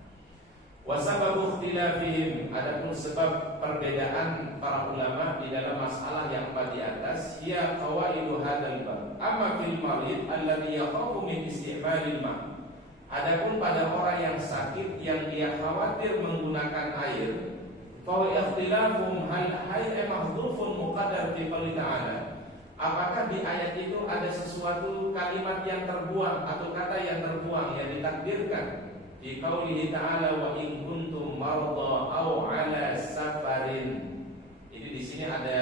Wa sababu ikhtilafihim, adapun sebab perbedaan para ulama di dalam masalah yang empat di atas, ya qawaidu hadzal bab. Amma fil marid alladhi yakhafu min isti'malil ma'. Adapun pada orang yang sakit yang dia khawatir menggunakan air, fa ikhtilafum hal hayya mahdhufun muqaddar fi qouli ta'ala. Apakah di ayat itu ada sesuatu kalimat yang terbuang atau kata yang terbuang yang ditakdirkan? Di qaulihi ta'ala wa in kuntum marda aw ala safarin. Jadi di sini ada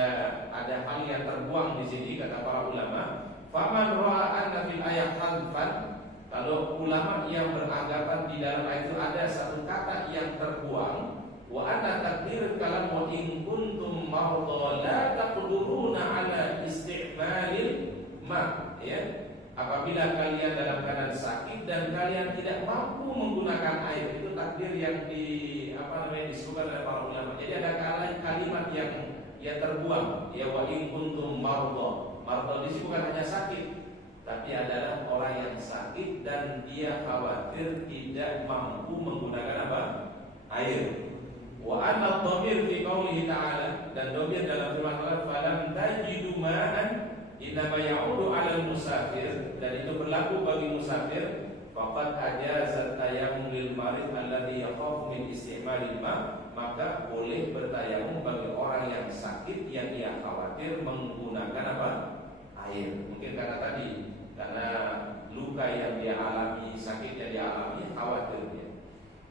hal yang terbuang di sini, kata para ulama. Faman ra'a anna fil ayat hadfan, kalau ulama yang beranggapan di dalam ayat itu ada satu kata yang terbuang, wa anna takdir kalam wa in kuntum marda la taqduruna ala isti'malil ma, ya. Apabila kalian dalam keadaan sakit dan kalian tidak mampu menggunakan air, itu takdir yang disebutkan oleh para ulama. Jadi ada kalimat yang terbuang, ya wa in kuntum marda. Marda di sini bukan hanya sakit, tapi adalah orang yang sakit dan dia khawatir tidak mampu menggunakan apa? Air. Wa anna dhamir fi qoulihi ta'ala, dan dhamir dalam firman Allah, falam tajidu ma'an innama ya'udu 'alal musafir, dan itu berlaku bagi musafir. Faqad ajazat tayammum lil marid alladhi yakhafu min isti'malil ma', maka boleh bertayamum bagi orang yang sakit yang ia khawatir menggunakan apa? Air. Mungkin karena luka yang dia alami, sakit yang dia alami, khawatir dia.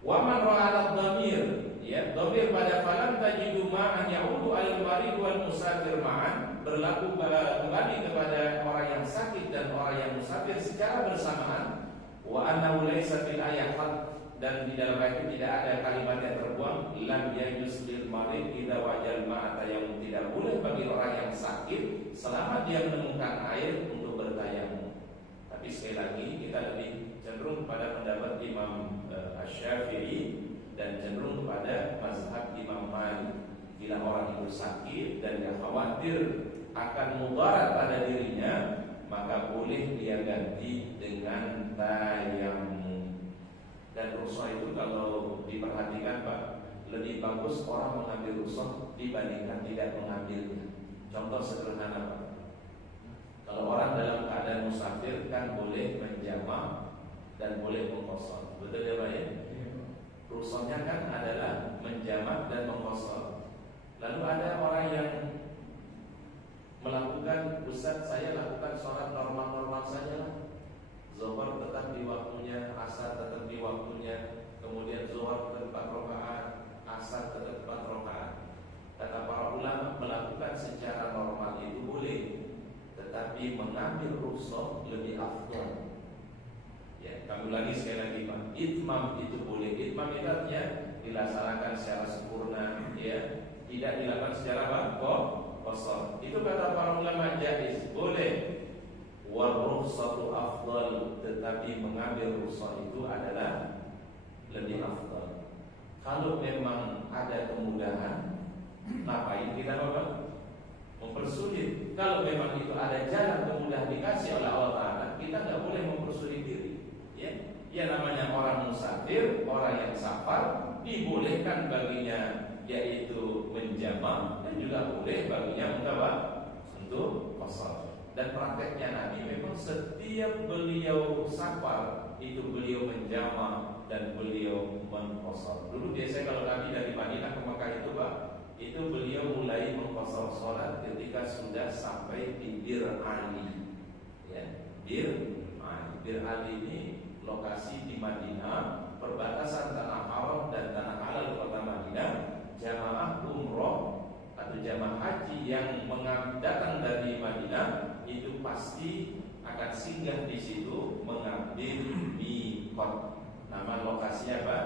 Wa man ra'ala dhamir, ya, dhamir pada falam tajidu ma'an ya'udu 'alal marid wal musafir ma'an, berlaku kembali kepada orang yang sakit dan orang yang musafir secara bersamaan. Wa annahu laysa fil ayat, dan di dalam ayat itu tidak ada kalimat yang terbuang. Lam yajuz lil marid idza wajal ma'a tayammum, tidak boleh bagi orang yang sakit selama dia menemukan air untuk bertayamum. Tapi sekali lagi kita lebih cenderung pada pendapat Imam Syafi'i dan cenderung kepada mazhab Imam Malik. Bila orang itu sakit dan dia khawatir akan mudarat pada dirinya, maka boleh dia ganti dengan tayamum. Dan rukhsah itu kalau diperhatikan Pak, lebih bagus orang mengambil rukhsah dibandingkan tidak mengambilnya. Contoh sederhana Pak, kalau orang dalam keadaan musafir kan boleh menjamak dan boleh mengqashar, betul ya Pak ya? Rukhsahnya kan adalah menjamak dan mengqashar. Lalu ada orang yang melakukan, Ustaz saya lakukan sholat normal-normal saja lah, Zuhur tetap di waktunya, Asar tetap di waktunya, kemudian Zuhur tetap 4 rakaat, Asar tetap 4 rakaat. Kata para ulama, melakukan secara normal itu boleh, tetapi mengambil rukhsah lebih afdal. Ya, kami lagi sekali lagi Pak, itmam itu boleh. Itmam itu artinya dilaksanakan secara sempurna, ya, tidak dilakukan secara kosong. Itu kata para ulama jaiz, boleh. Warukhsatu afdal, tetapi mengambil rukhsah itu adalah lebih afdal. Kalau memang ada kemudahan, ngapain kita mempersulit? Kalau memang itu ada jalan kemudahan dikasih oleh Allah Ta'ala, kita nggak boleh mempersulit diri. Ya namanya orang musafir, orang yang safar, dibolehkan baginya yaitu menjamak, dan juga boleh baginya untuk qashar. Dan prakteknya Nabi memang setiap beliau safar itu beliau menjamak dan beliau mengqashar. Dulu biasanya kalau Nabi dari Madinah ke Makkah itu Pak, itu beliau mulai mengqashar sholat ketika sudah sampai di Bir Ali. Ya, Bir Ali. Bir Ali ini lokasi di Madinah, perbatasan tanah haram dan tanah halal kota Madinah. jamaah umroh atau jamaah haji yang datang dari Madinah itu pasti akan singgah di situ mengambil miqat. Nama lokasinya apa?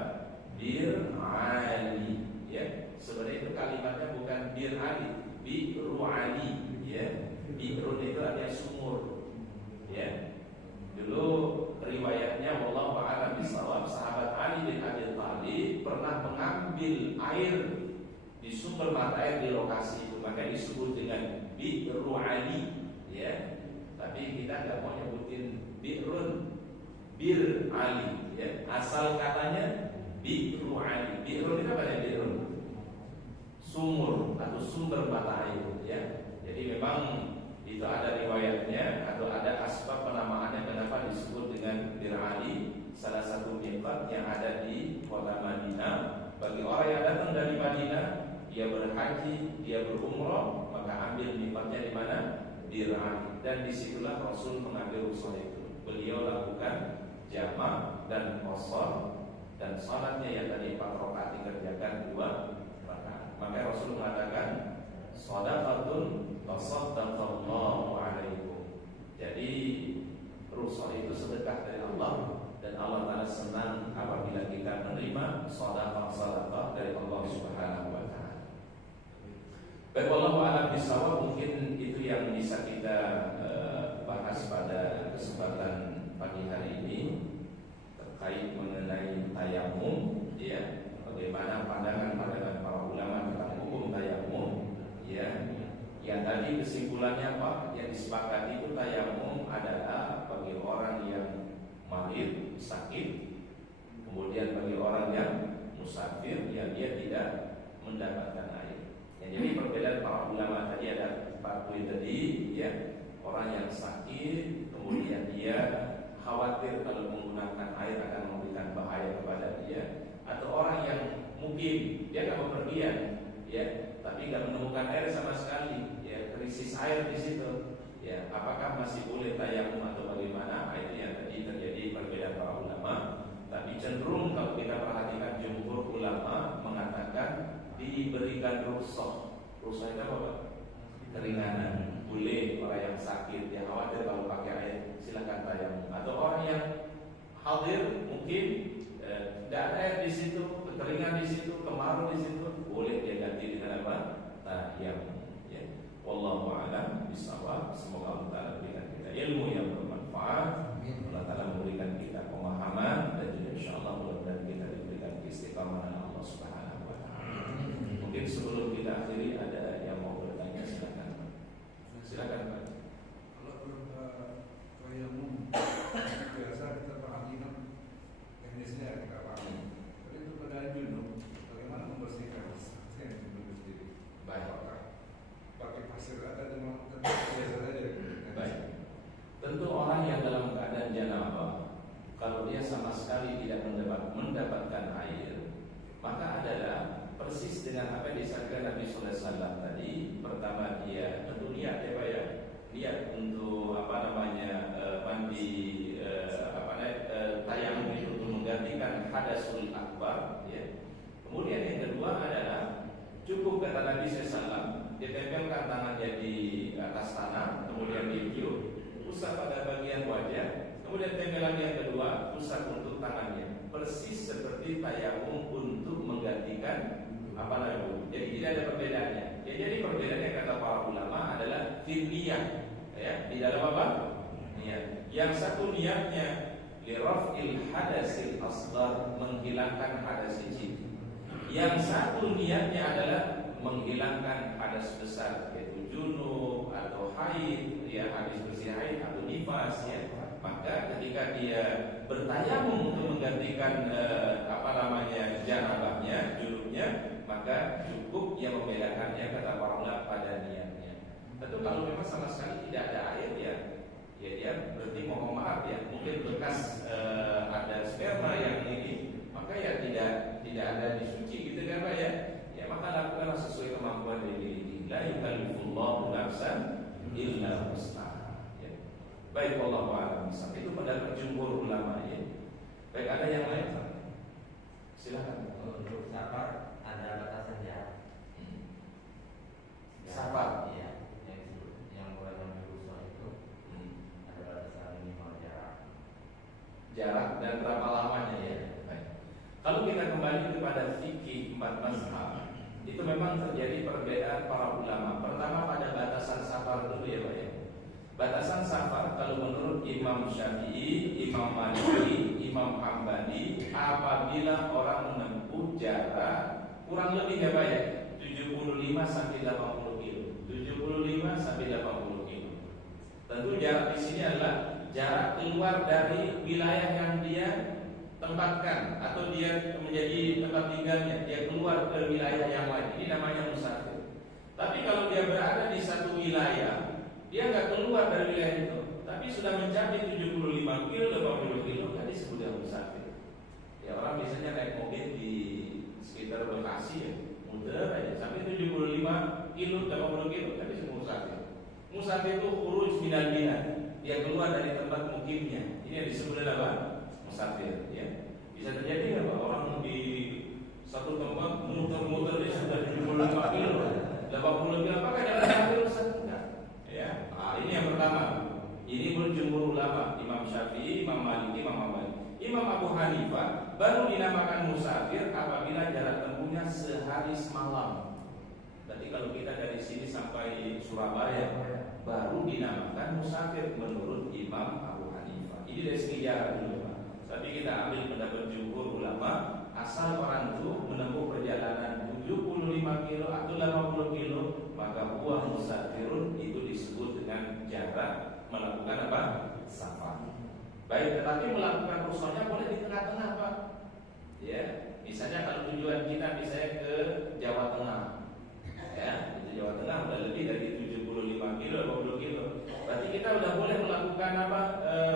Bir Ali. Ya, sebenarnya itu kalimatnya bukan Bir Ali, Biru Ali. Ya, Birun itu artinya sumur. Ya, dulu riwayatnya wallahu a'lam bishawab, sahabat Ali bin Abi Thalib pernah mengambil air di sumber mata air di lokasi itu, maka disebut dengan Biru Ali. Ya, tapi kita nggak mau nyebutin Birun, Bir Ali. Ya, asal katanya Biru Ali. Birun itu apa ya? Birun sumur atau sumber mata air. Ya, jadi memang itu ada riwayatnya atau ada asbab penamaannya kenapa disebut dengan Bir Ali, salah satu miqat yang ada di kota Madinah. Bagi orang yang datang dari Madinah, dia berhaji, dia berumrah, maka ambil miqatnya di mana? Bir Ali. Dan disitulah Rasul mengambil usul itu. Beliau lakukan jamak dan qasar, dan salatnya yang tadi 4 rakaat dikerjakan 2 rakaat. Maka Rasul mengatakan shadaqatun tasaddaqallahu alaikum. Jadi rukhsah itu sedekah dari Allah, dan Allah Ta'ala senang apabila kita menerima sedekah dari Allah Subhanahu wa taala. Baik, wallahu a'lam bishawab. Mungkin itu yang bisa kita bahas pada kesempatan pagi hari ini terkait mengenai tayamum, ya. Bagaimana pandangan para ulama tentang hukum tayamum, ya. Yang tadi kesimpulannya apa? Yang disepakati itu tayamum adalah bagi orang yang marid, sakit, kemudian bagi orang yang musafir yang dia tidak mendapatkan air. Ya, jadi perbedaan para ulama tadi ada 4 poin tadi, ya. Orang yang sakit, kemudian dia khawatir kalau menggunakan air akan memberikan bahaya kepada dia, atau orang yang mungkin dia nggak bepergian, ya, tapi nggak menemukan air sama sekali, ya, krisis air di situ, ya, apakah masih boleh tayamum atau bagaimana? Itu yang tadi terjadi perbedaan para ulama. Tapi cenderung kalau kita perhatikan jumhur ulama mengatakan diberikan rukhsah. Rukhsah itu apa? Keringanan. Boleh orang yang sakit, yang khawatir kalau pakai air, silakan tayamum. Atau orang yang hadir mungkin tidak ada air di situ, kekeringan di situ, kemarau di situ, boleh dia ganti dengan apa? Tayamum. Ya. Wallahu a'lam bishawab. Semoga Allah Ta'ala berikan kita ilmu yang bermanfaat. Allah Ta'ala memberikan kita pemahaman, dan juga insyaallah mudah-mudahan kita diberikan keistiqamahan Allah Subhanahu wa taala. Mungkin sebelum kita akhiri ada yang mau bertanya, silakan. Silakan Pak. Kalau tayamum biasa kita perhatikan teknisnya kita paham. Tapi itu pada junub, bagaimana membersihkan yang junub sendiri? Baik. Pakai pasir ada memang biasa saja. Baik. Tentu orang yang dalam keadaan janabah, kalau dia sama sekali tidak mendapatkan air, maka adalah persis dengan apa yang disampaikan Nabi Sallallahu Alaihi Wasallam tadi. Pertama dia tentu niat, ya Pak, ya, niat untuk mandi tayamum itu untuk menggantikan hadasul akbar, ya. Kemudian yang kedua adalah cukup kata Nabi Sallallahu Alaihi Wasallam, dia tempelkan tangannya di atas tanah, kemudian ditiup, usap pada bagian wajah, kemudian tempelan yang kedua usap untuk tangannya, persis seperti tayamum untuk menggantikan jadi tidak ada perbedaannya. Ya, jadi perbedaannya kata para ulama adalah niat, ya, di dalam apa? Niat. Yang satu niatnya liraf'il hadasil asghar, menghilangkan hadas kecil. Yang satu niatnya adalah menghilangkan hadas besar, yaitu junub atau haid, ya, habis bersih haid atau nifas, ya. Maka ketika dia bertayamum untuk menggantikan janabahnya, junubnya, maka cukup yang membedakannya kata para ulama pada niatnya. Tentu kalau memang sama sekali tidak ada air, ya dia berarti mohon maaf, ya, mungkin bekas ada sperma yang ini, maka ya tidak ada disuci gitu kan Pak, ya. Ya, maka lakukanlah sesuai kemampuan diri. La yukallifullahu nafsan illa wus'aha. Ya. Baik, wallahu a'lam bishawab. Itu pendapat jumhur ulama, ya. Baik, ada yang lain? Silakan. Untuk safar ada batasan ya. 4 mazhab itu memang terjadi perbedaan para ulama. Pertama pada batasan safar dulu ya Pak ya. Batasan safar kalau menurut Imam Syafi'i, Imam Maliki, Imam Hambali, apabila orang menempuh jarak kurang lebih ya Pak ya 75 sampai 80 kilo. 75 sampai 80 kilo. Tentu jarak di sini adalah jarak keluar dari wilayah yang dia tempatkan atau dia menjadi tempat tinggalnya, dia keluar ke wilayah yang lain. Ini namanya musafir. Tapi kalau dia berada di satu wilayah, dia nggak keluar dari wilayah itu, tapi sudah mencapai 75 kilo, 80 kilo, kan disebut dengan musafir. Ya orang biasanya naik mobil di sekitar Bekasi ya, muter aja sampai 75 kilo, 80 kilo, kan disebut musafir. Musafir itu khuruj minal bilad, dia keluar dari tempat mukimnya. Ini yang disebut dengan apa? Musafir. Ya. Bisa terjadi nggak Pak? Orang di satu tempat muter-muter di sudah 75 kilo, 80 kilo, apakah jalan musafir Ustaz? Ya, ini yang pertama. Ini menurut jumhur ulama, Imam Syafi'i, Imam Maliki, Imam Hambali. Imam Abu Hanifah baru dinamakan musafir apabila jarak tempuhnya sehari semalam. Berarti kalau kita dari sini sampai Surabaya baru dinamakan musafir menurut Imam Abu Hanifah. Ini dari segi jarak dulu Pak. Tapi kita ambil pendapat jumhur ulama, asal orang itu menempuh perjalanan 75 kilo atau 80 kilo, maka huwa musafirun, itu disebut dengan jarak melakukan apa? Safar. Baik, tetapi melakukan rukhsahnya boleh di tengah-tengah Pak. Ya, misalnya kalau tujuan kita misalnya ke Jawa Tengah, ya, itu Jawa Tengah udah lebih dari 75 kilo, 80 kilo. Berarti kita udah boleh melakukan apa?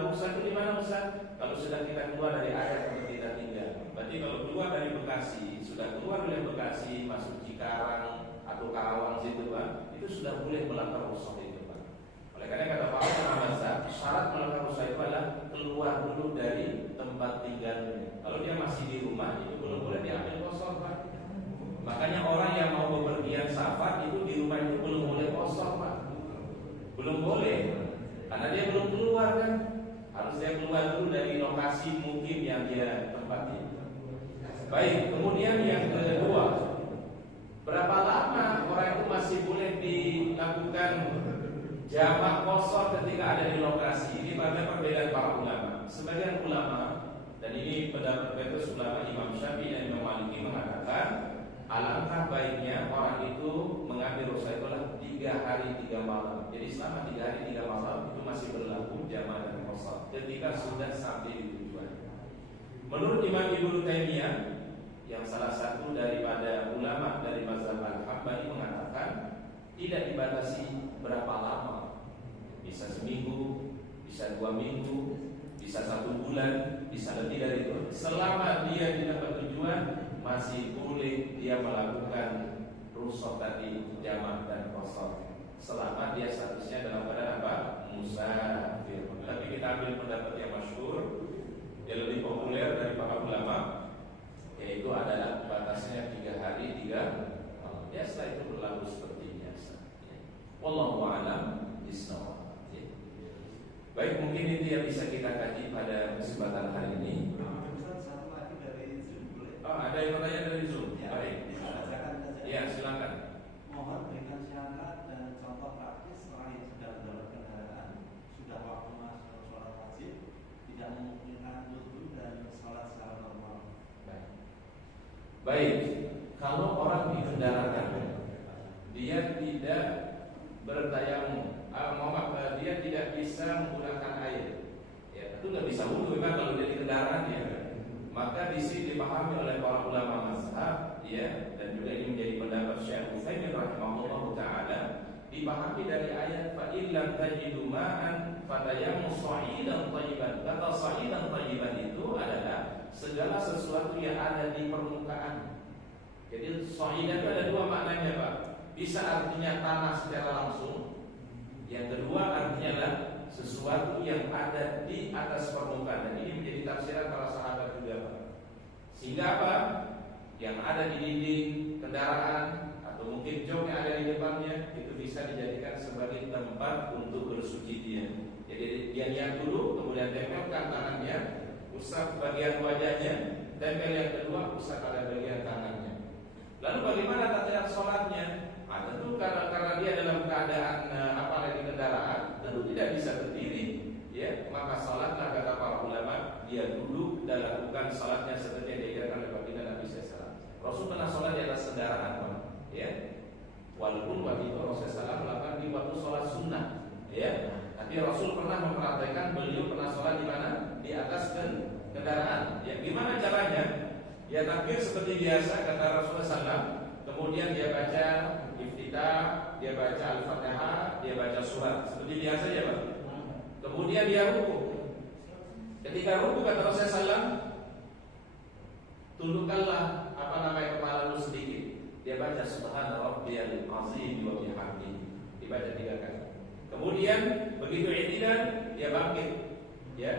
Rukhsah itu di mana Ustaz? Kalau sudah kita keluar dari area tempat kita tinggal. Berarti kalau keluar dari Bekasi, sudah keluar dari Bekasi masuk Cikarang atau Karawang situ Pak, itu sudah boleh melakukan rukhsah itu Pak. Oleh karena kata Pak Ustaz, syarat melakukan rukhsah itu adalah keluar dulu dari tempat tinggalnya. Kalau dia masih di rumah, itu belum boleh diambil kosong Pak. Makanya orang yang mau bepergian safar itu di rumah itu belum boleh kosong Pak. Belum boleh, karena dia belum keluar kan. Harus dia keluar dulu dari lokasi mukim yang dia tempati. Baik, kemudian yang kedua, berapa lama orang itu masih boleh dilakukan jamak qasar ketika ada di lokasi? Ini pada perbedaan para ulama. Sebagian ulama, dan ini pendapat mayoritas ulama Imam Syafi'i dan Imam Maliki mengatakan, alangkah baiknya orang itu mengambil rukhsah itu 3 hari 3 malam. Jadi selama 3 hari 3 malam itu masih berlaku jamak dan qasar ketika sudah sampai di tujuan. Menurut Imam Ibnu Taimiyah, yang salah satu daripada ulama dari mazhab Al-Hambali, mengatakan tidak dibatasi berapa lama. Bisa seminggu, bisa 2 minggu, bisa 1 bulan, bisa lebih dari itu. Selama dia di tempat tujuan masih boleh dia melakukan rukhsah tadi jamak dan qasar. Selama dia statusnya dalam keadaan apa? Musafir. Tapi kita ambil pendapat yang masyhur, yang lebih populer dari para ulama, yaitu adalah batasnya 3 hari 3 malam. Ya, setelah itu berlaku seperti biasa. Wallahu a'lam bishawab. Baik, mungkin itu yang bisa kita kaji pada kesempatan hari ini. Satu lagi dari Zoom boleh? Oh, ada yang bertanya dari Zoom. Ya, baik. Ya, silakan. Mohon berikan syarat dan contoh praktis orang yang sudah mendapat kendaraan, sudah waktu masuk sholat wajib, tidak memungkinkan wudhu dan sholat secara normal. Baik, kalau orang dikendarakan, dia tidak bertayamum, dia tidak bisa menggunakan air. Ya, itu nggak bisa wudhu memang kalau dia di kendaraan ya. Maka di sini dipahami oleh para ulama mazhab, ya, dan juga ini menjadi pendapat Syekh Utsaimin rahimahullah taala, dipahami dari ayat fa illam tajidu ma'an fatayammu sha'idan thayyiban. Kata sha'idan thayyiban itu adalah segala sesuatu yang ada di permukaan. Jadi sha'idan itu ada 2 maknanya Pak. Bisa artinya tanah secara langsung. Yang kedua artinya adalah sesuatu yang ada di atas permukaan. Dan ini menjadi tafsiran para sahabat juga Pak. Sehingga apa? Yang ada di dinding kendaraan atau mungkin jok yang ada di depannya itu bisa dijadikan sebagai tempat untuk bersuci dia. Jadi dia niat dulu, kemudian tempelkan tangannya, usap bagian wajahnya, tempel yang kedua usap pada bagian tangannya. Lalu bagaimana tata sholatnya? Tentu karena dia dalam keadaan apalagi kendaraan, tentu tidak bisa berdiri, ya. Maka sholatlah kata para ulama, dia duduk dan lakukan sholatnya seperti yang diajarkan oleh baginda Nabi SAW. Rasul pernah sholat di atas kendaraan, ya. Walaupun waktu itu Rasulullah SAW melakukan di waktu sholat sunnah, ya. Tapi Rasul pernah mempraktikkan beliau pernah sholat di mana? Di atas kendaraan. Ya, gimana caranya? Dia takbir seperti biasa kata Rasulullah SAW. Kemudian dia baca iftitah, dia baca al-fatihah, dia baca surat seperti biasa ya Pak. Kemudian dia ruku. Ketika ruku kata Rasulullah SAW, tundukkanlah kepala lu sedikit. Dia baca subhana rabbiyal azim wa bihamdihi. Dibaca 3 kali. Kemudian begitu i'tidal dia bangkit. Ya.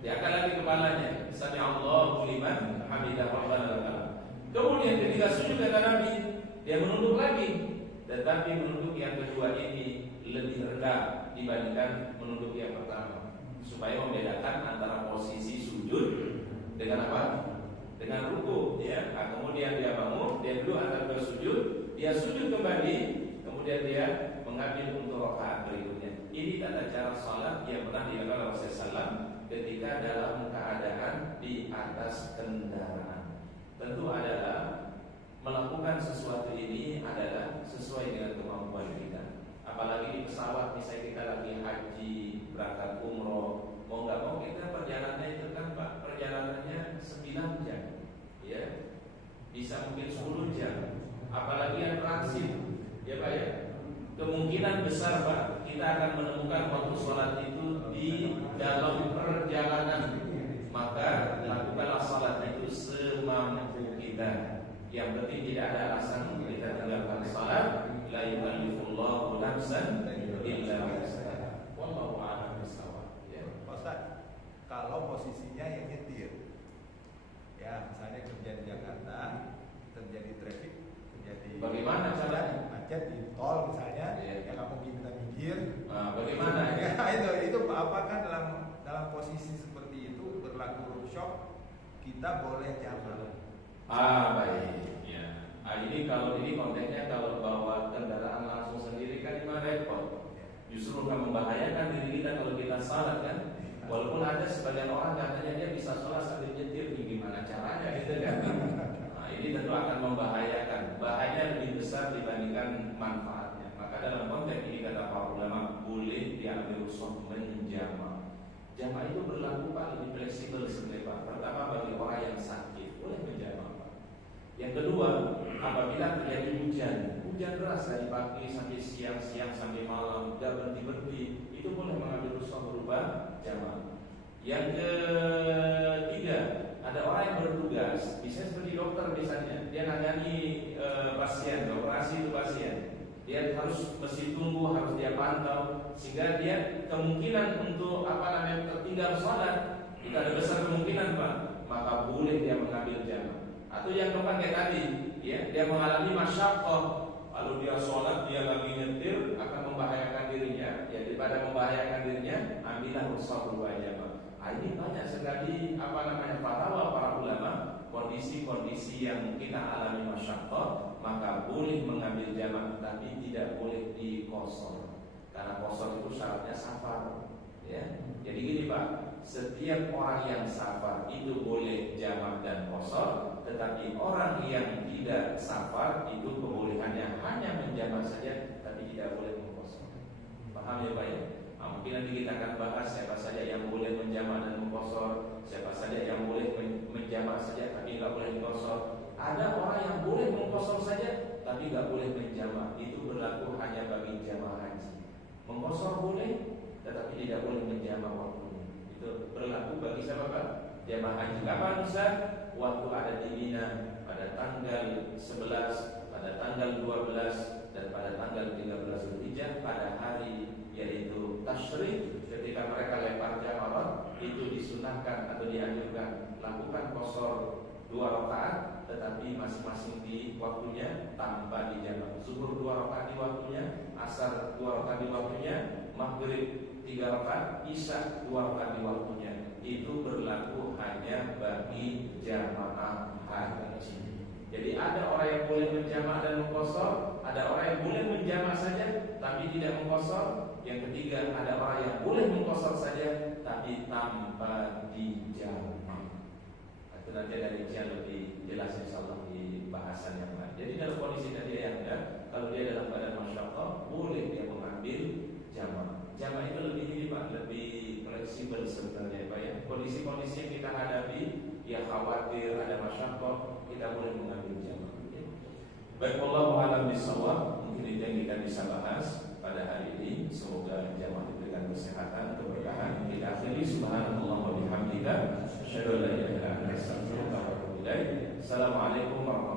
Diangkat lagi kepalanya. Sami Allahu liman hamidah rabbana lakal. Kemudian ketika sujud kata Nabi, dia menunduk lagi. Tetapi menunduk yang kedua ini lebih rendah dibandingkan menunduk yang pertama, supaya membedakan antara posisi sujud dengan apa? Dengan ruku, ya. Nah, kemudian dia bangun, dia duduk antara dua sujud, dia sujud kembali, kemudian dia mengambil untuk rakaat berikutnya. Ini tata cara salat yang pernah dilakukan oleh Rasulullah SAW ketika dalam keadaan di atas kendaraan. Tentu adalah melakukan sesuatu ini adalah sesuai dengan kemampuan kita. Apalagi di pesawat, misalnya kita lagi haji, berangkat umroh, mau nggak mau kita perjalanannya itu kan Pak, perjalanannya 9 jam, ya, bisa mungkin 10 jam. Apalagi yang transit, ya Pak ya. Kemungkinan besar Pak, kita akan menemukan waktu sholat itu di dalam perjalanan. Maka lakukanlah sholat itu semampu kita. Yang penting tidak ada alasan untuk kita tinggalkan sholat. La yukallifullahu nafsan illa wus'aha. Wallahu a'lam bishawab. Ya. Ustaz, kalau posisinya yang nyetir, ya misalnya kerja di Jakarta, terjadi traffic, terjadi bagaimana caranya? Macet di tol misalnya, ya nggak mungkin kita minggir. Bagaimana? Ya, itu apakah dalam posisi seperti itu berlaku rukshoh, kita boleh jamak? Baik. Ya. Ini kalau ini konteksnya kalau bawa kendaraan langsung sendiri kan ini repot. Justru akan membahayakan diri kita kalau kita salat kan. Walaupun ada sebagian orang katanya dia bisa sholat sambil nyetir, gimana caranya gitu kan? Nah, ini tentu akan membahayakan. Bahayanya lebih besar dibandingkan manfaatnya. Maka dalam konteks ini kata para ulama boleh diambil rukhsah menjamak. Jamak itu berlaku Pak lebih fleksibel sebenarnya Pak. Pertama bagi orang yang sakit boleh menjamak Pak. Yang kedua, apabila terjadi hujan deras dari pagi sampai siang sampai malam, tidak berhenti, itu boleh mengambil rukhsah berupa jamak. Yang ketiga, ada orang yang bertugas, misalnya seperti dokter misalnya, dia nangani pasien, operasi itu pasien, dia harus mesti tunggu, harus dia pantau, sehingga dia kemungkinan untuk tertinggal sholat, itu ada besar kemungkinan Pak, maka boleh dia mengambil jamak. Atau yang keempat kayak tadi, ya, dia mengalami masyaqqah, lalu dia sholat, dia lagi nyetir akan membahayakan dirinya, ya daripada membahayakan dirinya, ambillah rukhsah berupa jamak. Ini banyak sekali fatwa para ulama, kondisi-kondisi yang kita alami masyaqqah, maka boleh mengambil jamak, tapi tidak boleh dikosor, karena kosor itu syaratnya safar, ya. Jadi gini Pak, setiap orang yang safar itu boleh jamak dan kosor, tetapi orang yang tidak safar itu kebolehannya hanya menjamak saja, tapi tidak boleh mengkosor. Paham ya Pak ya? Nah, mungkin nanti kita akan bahas siapa saja yang boleh menjamak dan mengkosor, siapa saja yang boleh menjamak saja tapi nggak boleh mengkosor. Ada orang yang boleh mengkosor saja tapi nggak boleh menjamak. Itu berlaku hanya bagi jamaah haji. Mengkosor boleh, tetapi tidak boleh menjamak waktunya. Itu berlaku bagi siapa Pak? Jamaah haji. Kapan Ustaz? Waktu ada di Mina pada tanggal 11, pada tanggal 12 dan pada tanggal 13 Zulhijjah pada hari yaitu tasyrik, ketika mereka lempar jamarat, itu disunahkan atau dianjurkan lakukan qashar 2 rakaat, tetapi masing-masing di waktunya tanpa dijamak. Zuhur 2 rakaat di waktunya, asar 2 rakaat di waktunya, maghrib 3 rakaat, isya 2 rakaat di waktunya. Itu berlaku hanya bagi jamaah haji. Jadi ada orang yang boleh menjamak dan mengqashar, ada orang yang boleh menjamak saja tapi tidak mengqashar. Yang ketiga, ada orang yang boleh mengqashar saja tapi tanpa dijamak. Itu nanti ada rincian lebih jelas insyaallah di bahasan yang lain. Jadi dalam kondisi tadi yang ada, kalau dia dalam keadaan masyaqah, boleh dia mengambil jamak. Jamak itu lebih ini Pak, lebih fleksibel sebenarnya Pak ya. Kondisi-kondisi yang kita hadapi, ya khawatir ada masyaqah, kita boleh mengambil jamak. Baik, wallahu a'lam bishawab. Mungkin itu yang kita bisa bahas pada hari ini. Semoga jamaah diberikan kesehatan, keberkahan. Kita akhiri, subhanallah wa bihamdika, asyhadu an la ilaha illa anta, astaghfiruka wa atubu ilaik. Assalamualaikum warahmatullahi wabarakatuh.